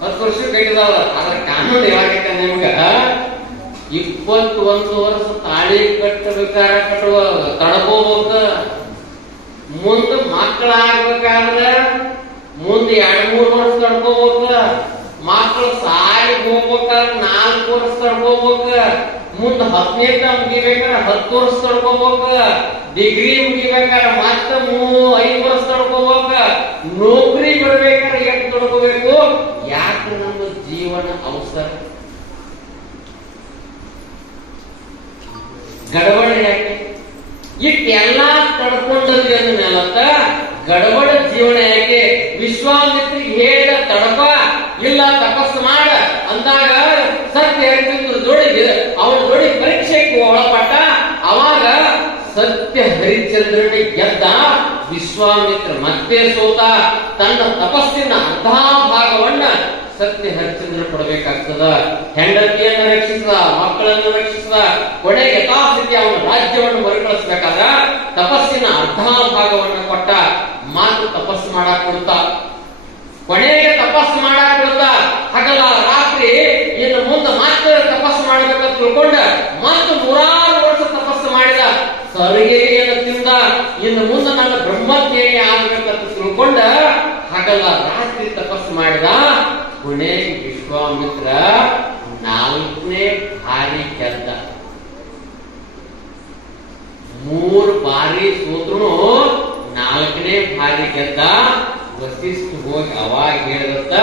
10 ವರ್ಷ ಕಟ್ಟಿದಾವ. ಆದ್ರೆ ಕಾನೂನು ಯಾವಾಗೈತೆ ನಿಮ್ಗ 21 ವರ್ಷ ತಾಳಿ ಕಟ್ಟಬೇಕಾರ ಕಟ್ಟುವ ತಡ್ಕೋಬೇಕ. ಮುಂದೆ ಮಕ್ಕಳಾಗ್ಬೇಕಾದ್ರ ಮುಂದೆ 2-3 ವರ್ಷ ತಡ್ಕೋಬೇಕ. ಮಕ್ಕಳು ಸಾಲಿಗೆ ಹೋಗ್ಬೇಕಾದ್ರೆ 4 ವರ್ಷ ತಡ್ಕೋಬೇಕ. ಮುಂದೆ 10ನೇ ಮುಗಿಬೇಕಾದ್ರೆ 10 ವರ್ಷ ತಡ್ಕೋಬೇಕ. ಡಿಗ್ರಿ ಮುಗಿಬೇಕಾದ್ರೆ ಮತ್ತೆ 5 ವರ್ಷ ತಡ್ಕೋಬೇಕ. ನೌಕರಿ ಬರ್ಬೇಕಾದ್ರೆ ಎಷ್ಟು ತಡ್ಕೋಬೇಕು? ಯಾಕೆ ನಮ್ಮ ಜೀವನ ಅವಸರ ಗಡಬಡ ಯಾಕೆ? ಇಷ್ಟೆಲ್ಲ ತಡ್ಕೊಂಡಲ್ಲಿ ಅಂದ ಮೇಲತ್ತ ಗಡಬಡ ಜೀವನ ಯಾಕೆ? ವಿಶ್ವಾಮಿತ್ರಿಗೆ ಹೇಳಿದ ತಡಪ ಇಲ್ಲ ತಪಸ್ಸು ಮಾಡ ಅಂದಾಗ ಸತ್ಯ ಹರಿಚಂದ್ರ ಅವನ ಜೋಡಿ ಪರೀಕ್ಷೆಗೆ ಒಳಪಟ್ಟ. ಅವಾಗ ಸತ್ಯ ಹರಿಚಂದ್ರನಿಗೆ ಗೆದ್ದ ವಿಶ್ವಾಮಿತ್ರ ಮತ್ತೆ ಸೋತ. ತನ್ನ ತಪಸ್ಸಿನ ಅರ್ಧ ಭಾಗವನ್ನ ಸತ್ಯ ಹರಿಚಂದ್ರ ಕೊಡಬೇಕಾಗ್ತದ. ಹೆಂಡತಿಯನ್ನು ರಕ್ಷಿಸಿದ, ಮಕ್ಕಳನ್ನು ರಕ್ಷಿಸಿದ, ಕೊನೆಗೆ ಯಥಾಸ್ಥಿತಿ ಅವನ ರಾಜ್ಯವನ್ನು ಮರುಕಳಿಸಬೇಕಾದ ತಪಸ್ಸಿನ ಅರ್ಧ ಭಾಗವನ್ನು ಕೊಟ್ಟ. ಮಾತು ತಪಸ್ಸು ಮಾಡಾಕ್ ಕೊಡ್ತ, ಕೊನೆಗೆ ತಪಸ್ಸು ಮಾಡಾಕ್ ಕೊಡ್ತ. ಹಗಲ ರಾತ್ರಿ ಇನ್ನು ಮುಂದೆ ಮತ್ತೆ ತಪಸ್ಸು ಮಾಡಬೇಕಂತ ತಿಳ್ಕೊಂಡ ಮತ್ತು 100 ವರ್ಷ ತಪಸ್ಸು ಮಾಡಿದ. ಸರಿಗೆಯನ್ನು ತಿಂದ. ಇನ್ನು ಮುಂದೆ ನನ್ನ ಬ್ರಹ್ಮಜ್ಞಾನಿ ಆಗ್ಬೇಕಂತ ತಿಳ್ಕೊಂಡ ಹಗಲ ರಾತ್ರಿ ತಪಸ್ಸು ಮಾಡಿದ. ಕೊನೆಗೆ ವಿಶ್ವಾಮಿತ್ರ 4ನೇ ಬಾರಿ ಗೆದ್ದ. 3 ಬಾರಿ ಸೋತ್ರು 4ನೇ ಬಾರಿ ಗೆದ್ದ. ವಸಿಷ್ಠ ಹೋಗಿ ಅವಾಗ ಹೇಳಿದ,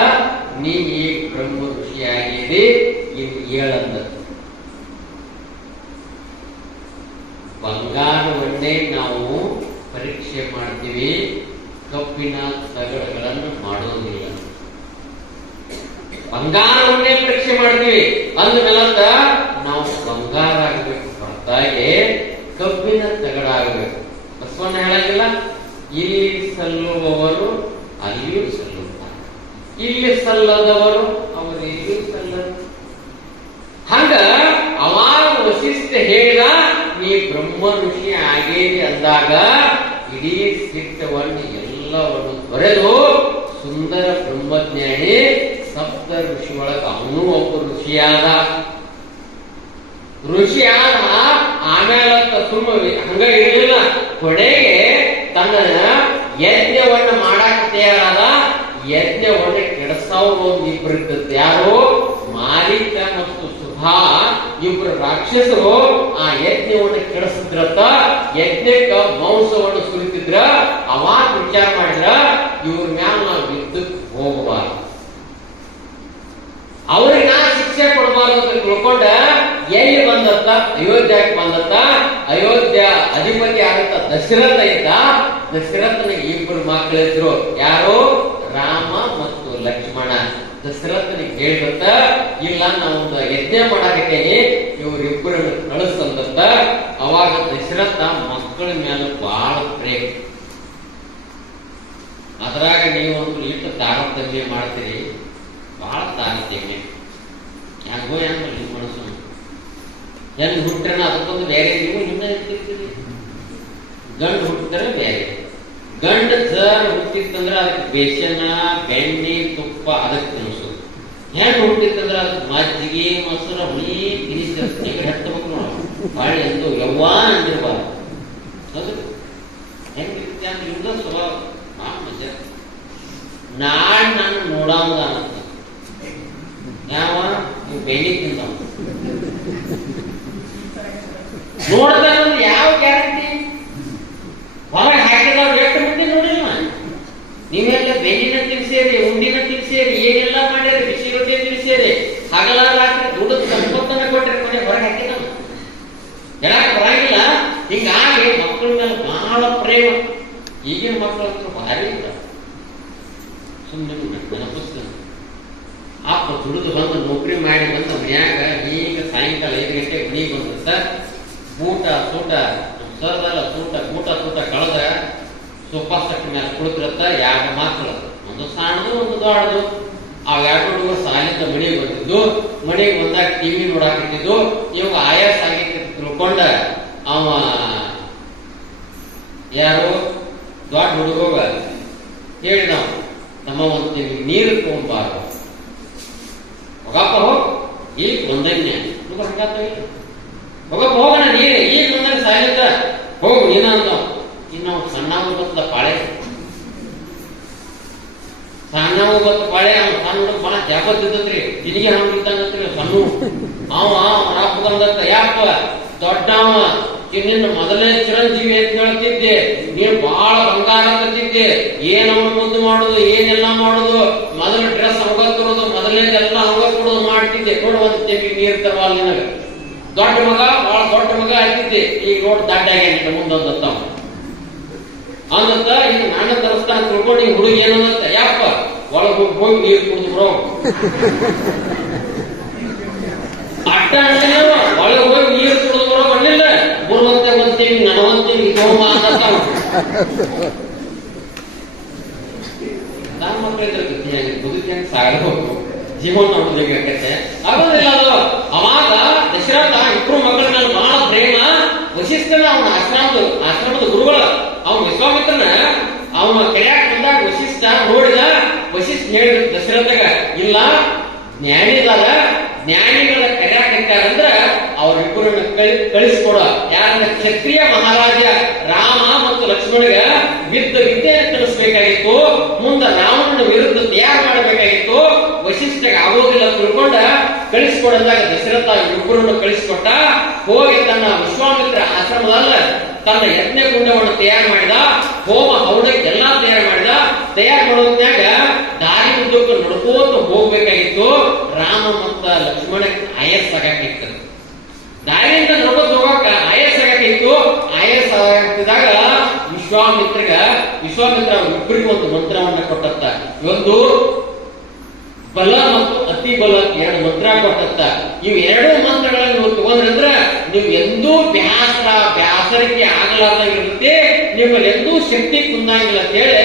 ನೀ ಈಗ ಬ್ರಹ್ಮ ಋಷಿಯಾಗಿದೆ, ಇನ್ನು ಹೇಳಂದ. ಬಂಗಾರವನ್ನೇ ನಾವು ಪರೀಕ್ಷೆ ಮಾಡ್ತೀವಿ, ಕಬ್ಬಿನ ತಗಡುಗಳನ್ನು ಮಾಡೋದಿಲ್ಲ. ಬಂಗಾರವನ್ನೇ ಪರೀಕ್ಷೆ ಮಾಡ್ತೀವಿ ಅಂದ್ಮೇಲಂತ ನಾವು ಬಂಗಾರ ಆಗಬೇಕು, ಹೊರತಾಗಿ ಕಬ್ಬಿನ ತಗಡಾಗಬೇಕು. ಬಸವಣ್ಣ ಹೇಳಂಗಿಲ್ಲ, ಇಲ್ಲಿ ಸಲ್ಲುವವರು ಅಲ್ಲಿಯೂ ಸಲ್ಲುತ್ತಾರೆ, ಇಲ್ಲಿ ಸಲ್ಲದವರು ಅವರು ಇಲ್ಲಿಯೂ ಸಲ್ಲರು. ಹಂಗ ಅವಾಗ ವಸಿಷ್ಠ ಹೇಳಿದ, ನೀ ಬ್ರಹ್ಮ ಋಷಿ ಆಗೇರಿ ಅಂದಾಗ ಇಡೀ ಸಿಟ್ಟವನ್ನು ಎಲ್ಲವನ್ನು ತೊರೆದು ಸುಂದರ ಬ್ರಹ್ಮಜ್ಞಾನಿ ಸಪ್ತ ಋಷಿ ಒಳಗ ಅವನು ಒಬ್ಬ ಋಷಿಯಾದ. ಆಮೇಲೆ ಸುಮ್ಮ ಹಂಗ ಇರಲಿಲ್ಲ. ಕೊನೆಗೆ ತನ್ನ ಯಜ್ಞವನ್ನ ಮಾಡಾಕ ತಯಾರಾದ. ಯಜ್ಞವನ್ನ ಕೆಡಸವ್ರು ಒಂದಿಬ್ರು ಇರ್ತದೆ. ಯಾರು? ಮಾರೀಚ ಮತ್ತು ಸುಧಾ ಇಬ್ರು ರಾಕ್ಷಸರು ಆ ಯಜ್ಞವನ್ನು ಕೆಡಿಸಿದ್ರತ್ತ. ಯಜ್ಞಕ್ಕ ಮಾಂಸವನ್ನು ಸುರಿತಿದ್ರ. ಅವಾಗ ವಿಚಾರ ಮಾಡಿದ್ರ, ಇವ್ರ ಮ್ಯಾಲ ನಾವು ಯುದ್ಧಕ್ಕೆ ಹೋಗಬಾರ್ದು, ಅವ್ರಿಗೆ ನಾ ಶಿಕ್ಷೆ ಕೊಡಬಾರ್ದು ಅಂತ ತಿಳ್ಕೊಂಡ ಎಲ್ಲಿ ಬಂದತ್ತ? ಅಯೋಧ್ಯಕ್ಕೆ ಬಂದತ್ತ. ಅಯೋಧ್ಯ ಅಧಿಪತಿ ಆಗತ್ತ ದಶರಥ ಇದ್ದ. ದಶರಥನಿಗೆ 2 ಮಕ್ಕಳಿದ್ರು. ಯಾರು? ರಾಮ ಮತ್ತು ಲಕ್ಷ್ಮಣ. ದಶರಥನಿಗೆ ಹೇಳಿದತ್ತ, ಇಲ್ಲ ನಾವು ಯಜ್ಞ ಮಾಡಾಕತ್ತೇನೆ, ಇವರಿಬ್ಬರನ್ನು ಕಳಿಸಂದತ್ತ. ಅವಾಗ ದಶರಥ ಮಕ್ಕಳ ಮೇಲೆ ಬಹಳ ಪ್ರೇಮ. ಅದ್ರಾಗ ನೀವಂತೂ ಇಟ್ಟು ತಾರತಮ್ಯ ಮಾಡ್ತೀರಿ, ಬಹಳ ತಾರತಮ್ಯ. ಯಾಕೋ ಹೆಂಗ ನಿಮ್ಮ ಮನಸ್ಸು ಹೆಂಗ್ ಹುಟ್ಟನ ಅದಕ್ಕೊಂದು ಬೇರೆ, ನೀವು ಇನ್ನ ಇರ್ತಿರ್ತೀರಿ. ಗಂಡು ಹುಟ್ಟಿದ್ರೆ ಬೇರೆ. ಗಂಡ ಜರ್ ಹುಟ್ಟಿತ್ತಂದ್ರೆ ಅದಕ್ಕೆ ಬೇಸನ, ಬೆಣ್ಣೆ, ತುಪ್ಪ ಅದಕ್ಕೆ ತಿನ್ಸೋದು. ಹೆಣ್ಣು ಹುಟ್ಟಿತ್ತಂದ್ರೆ ಅದಕ್ಕೆ ಮಜ್ಜಿಗೆ, ಮೊಸರು, ಹುಳಿ ತಿನಿಸಿ ಹಟ್ಟಬೇಕು ನೋಡ. ಬಾಳೆ ಎಂದು ಯವ್ವಾ ಅಂದಿರ್ಬಾರ್ದು. ಅದು ಹೆಂಗಿರುತ್ತೆ ಅಂದ್ರೆ ಇವ್ದ ಸ್ವಭಾವ. ಮಜಾ ನಾಡ್ ನಾನು ನೋಡಾಮದ ಅಂತ ಯಾವ ನೀವು ಬೆಣ್ಣೆ ತಿಂದ ನೋಡ್ತಾ ಯಾವ ಗ್ಯಾರಂಟಿ? ಹೊರಗೆ ಹಾಕಿದವ್ರು ಎಷ್ಟು ಮಂದಿ ನೋಡಿಲ್ಲ. ನೀವೆಲ್ಲ ಬೆನ್ನಿನ ತಿನ್ಸೇರಿ, ಉಂಡಿನ ತಿನ್ಸೇರಿ, ಏನೆಲ್ಲ ಮಾಡ್ಯಾರಿ, ಬಿಸಿ ರೊಟ್ಟಿ ತಿನ್ಸೇರಿ, ಹಗಲ ರಾತ್ರಿ ದುಡ್ಡು ಸಂಪತ್ತನ್ನ ಕೊಟ್ಟರೆ ಕೊನೆ ಹೊರಗೆ ಹಾಕಿದ ಹೇಳಕ್ ಬರಂಗಿಲ್ಲ. ಹಿಂಗಾಗಿ ಮಕ್ಕಳ ಮೇಲೆ ಬಹಳ ಪ್ರೇಮ. ಈಗಿನ ಮಕ್ಕಳಂತೂ ಭಾರಿ ಇಲ್ಲ. ಸುಮ್ಮನೆ ನೆನಪಿಸ್ತದೆ. ಅಪ್ಪ ದುಡಿದು ಬಂದು ನೌಕರಿ ಮಾಡಿ ಬಂದ ಮನ್ಯಾಗ ಈಗ ಸಾಯಂಕಾಲ 5 ಗಂಟೆಗೆ ಮನೆಗೆ ಬಂದಿರ್ತ. ಊಟ ಸೂಟ ಸರ್ದಲ್ಲ ಊಟ ಸೂಟ ಕಳೆದ ಸೋಫಾ ಸೆಟ್ ಮೇಲೆ ಕುಳಿತಿರತ್ತ. 2 ಮಕ್ಕಳು, ಒಂದು ಸಣ್ಣದು ಒಂದು ದೊಡ್ಡದು. ಆ 2 ಹುಡುಗರು ಸಾಲಿಂದ ಮನೆಗೆ ಬಂದಿದ್ದು. ಮನೆಗೆ ಬಂದಾಗ ಟಿವಿ ನೋಡಾಕತ್ತಿದ್ದು. ಇವಾಗ ಆಯಾಸ ಆಗೈತಿ ತಿಳ್ಕೊಂಡ ಅವ ಯಾರು ದೊಡ್ಡ ಹುಡುಗೋಗ ಹೇಳಿದ, ತಮ್ಮ ಒಂದು ನೀರು ತಗೊಂಬಾರ್ದು, ಹೋಗಪ್ಪ ಹೋಗ, ಈಗ ಬಂದನ್ಯ ಹಂಗಾತ ಹೋಗಪ್ಪ ಹೋಗೋಣ ನೀರು ಈಗ ಬಂದಾಗ ಸಾಯ್ಲತ್ತ ಹೋಗು ನೀನ ಅಂತ. ಇನ್ನು ಸಣ್ಣ ಬರ್ತದ ಪಾಳೆ. ಸಣ್ಣ ಪಾಳೆ ಸಣ್ಣ ಬಹಳ ಜಾಪತ್ತಿದ್ದತ್ರಿ, ದಿನಿಗೆ ಹಂಗಿತ್ತಂಗತ್ರಿ ಸಣ್ಣ. ಅವ ಬಂದತ್ತ ಯಾಪ ದೊಡ್ಡವ ನಿನ್ನ ಮೊದಲನೇ ಚಿರಂಜೀವಿ ಅಂತ ಹೇಳ್ತಿದ್ದೆ, ನೀನು ಬಹಳ ಬಂಗಾರ ಅಂತಿದ್ದೆ, ಏನವನು ಮುಂದೆ ಮಾಡುದು ಏನೆಲ್ಲ ಮಾಡುದು, ಮೊದಲ ಡ್ರೆಸ್ ಹೋಗತ್ತಿರೋದು ಮೊದಲನೇದೆಲ್ಲ ಹೋಗಕೊಡೋದು ಮಾಡ್ತಿದ್ದೆ. ನೋಡು ಒಂದು ತೆಗಿ ನೀರ್ ತರವಲ್ಲ ನಿನಗ. ದೊಡ್ಡ ಮಗ ಬಹಳ ದೊಡ್ಡ ಮಗ ಆಗ್ತಿದ್ದೆ, ಈಗ ನೋಡ್ ದಡ್ಡಾಗ ಮುಂದೊಂದತ್ತ ಅಂದತ್ತ. ಈಗ ನಾನು ತರಿಸ್ತಾನ ತಿಳ್ಕೊಂಡು ಈ ಹುಡುಗಿ ಏನಂದತ್ತ ಯಾಪ ಒಳಗ ಹೋಗಿ ನೀರು ಕುಡಿದು ಬ್ರೋ ಅಟ್ಟ ಒಳಗೆ ಹೋಗಿ ನೀರು ಕುಡಿದು ಬರೋ ಬರ್ಲಿಲ್ಲ. ಬರುವಂತೆ ಬಂತೀವಿ ನನವಂತೀವಿ ಸೋಮ ಅಂತ ನನ್ನ ಮಕ್ಕಳಿದ್ರೆ ಗತಿಯಾಗಿ ಬದುಕಿಯಾಗಿ ಸಾಗಬೇಕು, ಜೀವನ ನೋಡೋದಾಗತ್ತೆ ಆಗೋದಿಲ್ಲ ಅದು. ಅವಾಗ ದಶರಥ ಇಬ್ರು ಮಕ್ಕಳ ಮೇಲೆ ಬಹಳ ಪ್ರೇಮ. ವಶಿಷ್ಠನ ಅವನ ಆಶ್ರಮದ ಗುರುಗಳು ಅವನ ವಿಶ್ವಾಮಿತ್ರನ ಅವನ ಕರೆಯಾಕ ಬಂದಾಗ ವಶಿಷ್ಠ ನೋಡಿದ. ವಶಿಷ್ಠ ಹೇಳಿದ ದಶರಥಗ, ಇಲ್ಲ ಜ್ಞಾನಿದಾರ, ಜ್ಞಾನಿಗಳ ಕರೆಯಾಕಂತಾರಂದ್ರ ಅವ್ರಿಬ್ಬರನ್ನ ಕಳಿಸ್ಕೊಡ. ಯಾರಂದ್ರ ಕ್ಷತ್ರಿಯ ಮಹಾರಾಜ ರಾಮ ಮತ್ತು ಲಕ್ಷ್ಮಣಗ ವಿದ್ಯೆ ಕಲಿಸ್ಬೇಕಾಗಿತ್ತು, ಮುಂದ ರಾವಣನ ವಿರುದ್ಧ ತಯಾರು ಮಾಡಬೇಕಾಗಿತ್ತು. ವಶಿಷ್ಠಗ ಆಗೋದಿಲ್ಲ ತಿಳ್ಕೊಂಡ ಕಳಿಸ್ಕೊಡಂದಾಗ ದಶರಥ ಇಬ್ಬರನ್ನು ಕಳಿಸ್ಕೊಟ್ಟ. ಹೋಗಿ ತನ್ನ ವಿಶ್ವಾಮಿತ್ರ ಆಶ್ರಮದಲ್ಲ ತನ್ನ ಯಜ್ಞ ಕುಂಡವನ್ನು ತಯಾರು ಮಾಡಿದ. ಹೋಮ ಹೌಡಕ್ಕೆ ಎಲ್ಲಾ ತಯಾರು ಮಾಡಿದ. ತಯಾರು ಮಾಡೋದ್ನಾಗ ದಾರಿ ಉದ್ದಕ್ಕೂ ನಡ್ಕೋತ ಹೋಗ್ಬೇಕಾಗಿತ್ತು. ರಾಮ ಮತ್ತ ಲಕ್ಷ್ಮಣ ಆಯಸ್ ಆಗಾಕಿತ್ತು. ದಾರಿಯಿಂದ ನಡ್ಕೋತ ಹೋಗಾಕ ಆಯಸ್ ಆಗಾಕಿತ್ತು. ಆಯಸ್ ಆಗ್ತಿದಾಗ ವಿಶ್ವಾಮಿತ್ರ ಇಬ್ಬರಿಗೂ ಒಂದು ಮಂತ್ರವನ್ನ ಕೊಟ್ಟತ್ತ. ಒಂದು ಬಲ ಮತ್ತು ಅತಿ ಬಲ ಎರಡು ಮಂತ್ರ ಕೊಟ್ಟತ್ತ. ಇವು ಎರಡು ಮಂತ್ರಗಳನ್ನು ನೀವು ತಗೊಂಡ್ರಂದ್ರ ನೀವು ಎಂದೂ ಬ್ಯಾಸರಿಕೆ ಆಗಲಾರ್ದಂಗಿರುತ್ತೆ, ನಿಮ್ಮಲ್ಲಿ ಎಂದೂ ಶಕ್ತಿ ಕುಂದಂಗಿಲ್ಲ ಅಂತ ಹೇಳಿ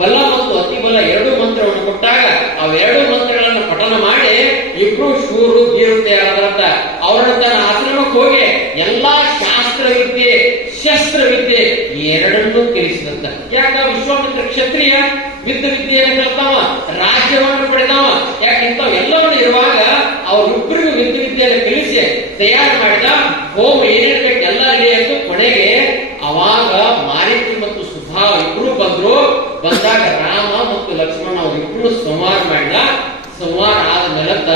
ಬಲ ಮತ್ತು ಅತಿ ಬಲ ಎರಡು ಮಂತ್ರವನ್ನು ಕೊಟ್ಟಾಗ ಅವೆರಡು ಮಂತ್ರಗಳನ್ನು ಪಠನ ಮಾಡಿ ಇಬ್ರು ಶೂರು ಧೀರತೆಯಾದಂತ ಅವರನ್ನ ತನ್ನ ಆಶ್ರಮಕ್ಕೆ ಹೋಗಿ ಎಲ್ಲಾ ಶಾಸ್ತ್ರವಿದ್ಯೆ ಶಸ್ತ್ರವಿದ್ಯೆ ಎರಡನ್ನೂ ಕಲಿಸಿದಂತ. ಯಾಕ ವಿಶ್ವಾಮಿತ್ರ ಕ್ಷತ್ರಿಯ ವಿದ್ಯೆಯನ್ನು ಕಲಿತಾವ, ರಾಜ್ಯವನ್ನು ಪಡೆದವ. ಯಾಕೆ ಇಂಥವ್ ಎಲ್ಲವನ್ನು ಇರುವಾಗ ಅವ್ರಿಬ್ಬರಿಗೂ ವಿದ್ಯೆಯನ್ನು ಕಲಿಸಿ ತಯಾರು ಮಾಡಿದ. ಹೋಮ ಏನೇನು ಬೇಕು ಎಲ್ಲ ರೆಡಿ ಕೊನೆಗೆ ಅವಾಗ ಮಾರೀಚಿ ಮತ್ತು ಸುಭಾ ಇಬ್ರು ಬಂದಾಗ ರಾಮ ಮತ್ತು ಲಕ್ಷ್ಮಣ ಅವರಿಬ್ರು ಸಂವಾರ ಮಾಡಿದ. ಸಂವಾರ ಆದ ಮೇಲತ್ತ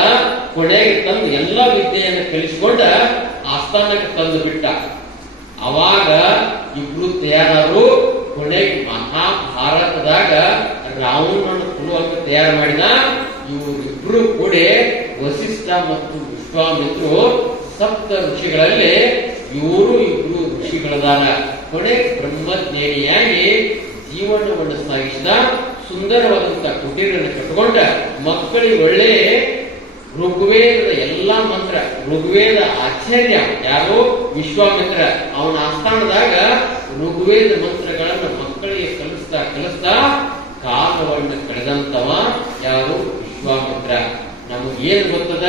ಕೊನೆಗೆ ತಂದು ಎಲ್ಲ ವಿದ್ಯೆಯನ್ನು ಕಲಿಸಿಕೊಂಡ ಆಸ್ಥಾನಕ್ಕೆ ತಂದು ಬಿಟ್ಟ. ಅವಾಗ ಇಬ್ರು ತಯಾರಾದ್ರು. ಕೊನೆಗೆ ಮಹಾಭಾರತದಾಗ ರಾವಣನನ್ನು ಕೊಡುವಂತ ತಯಾರು ಮಾಡಿದ. ಇವರಿಬ್ರು ಕೂಡ ವಸಿಷ್ಠ ಮತ್ತು ವಿಶ್ವಾಮಿತ್ರು ಸಪ್ತ ಋಷಿಗಳಲ್ಲಿ ಇವರು ಇಬ್ರು ಋಷಿಗಳದಾರ. ಕೊನೆ ಬ್ರಹ್ಮಜ್ಞಾನಿಯಾಗಿ ಜೀವನವನ್ನು ಸಾಗಿಸಿದ. ಸುಂದರವಾದಂತ ಕುಟೀರನ್ನು ಕಟ್ಟಿಕೊಂಡ. ಮಕ್ಕಳಿಗೆ ಒಳ್ಳೆ ಋಗ್ವೇದದ ಎಲ್ಲಾ ಮಂತ್ರ, ಋಗ್ವೇದ ಆಚಾರ್ಯ ಯಾರು ವಿಶ್ವಾಮಿತ್ರ. ಅವನ ಆಸ್ಥಾನದಾಗ ಋಗ್ವೇದ ಮಂತ್ರಗಳನ್ನ ಮಕ್ಕಳಿಗೆ ಕಲಿಸ್ತಾ ಕಾಲವನ್ನು ಕಳೆದಂತವ ಯಾರು ವಿಶ್ವಾಮಿತ್ರ. ನಮಗೇನ್ ಗೊತ್ತದ?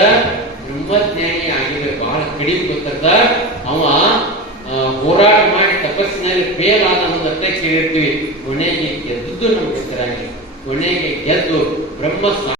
ಬ್ರಹ್ಮಜ್ಞಾನಿ ಆಗಿದೆ ಬಹಳ ಕಡಿಮೆ ಗೊತ್ತದ. ಅವ ಹೋರಾಟ ಮಾಡಿ ತಪಸ್ಸಿನಲ್ಲಿ ಫೇಲ್ ಆದ ಕೇಳಿರ್ತೀವಿ. ಕೊನೆಗೆ ಗೆದ್ದು ನಮ್ಗೆ ಗೊತ್ತಿರಂಗಿಲ್ಲ. ಕೊನೆಗೆ ಗೆದ್ದು ಬ್ರಹ್ಮ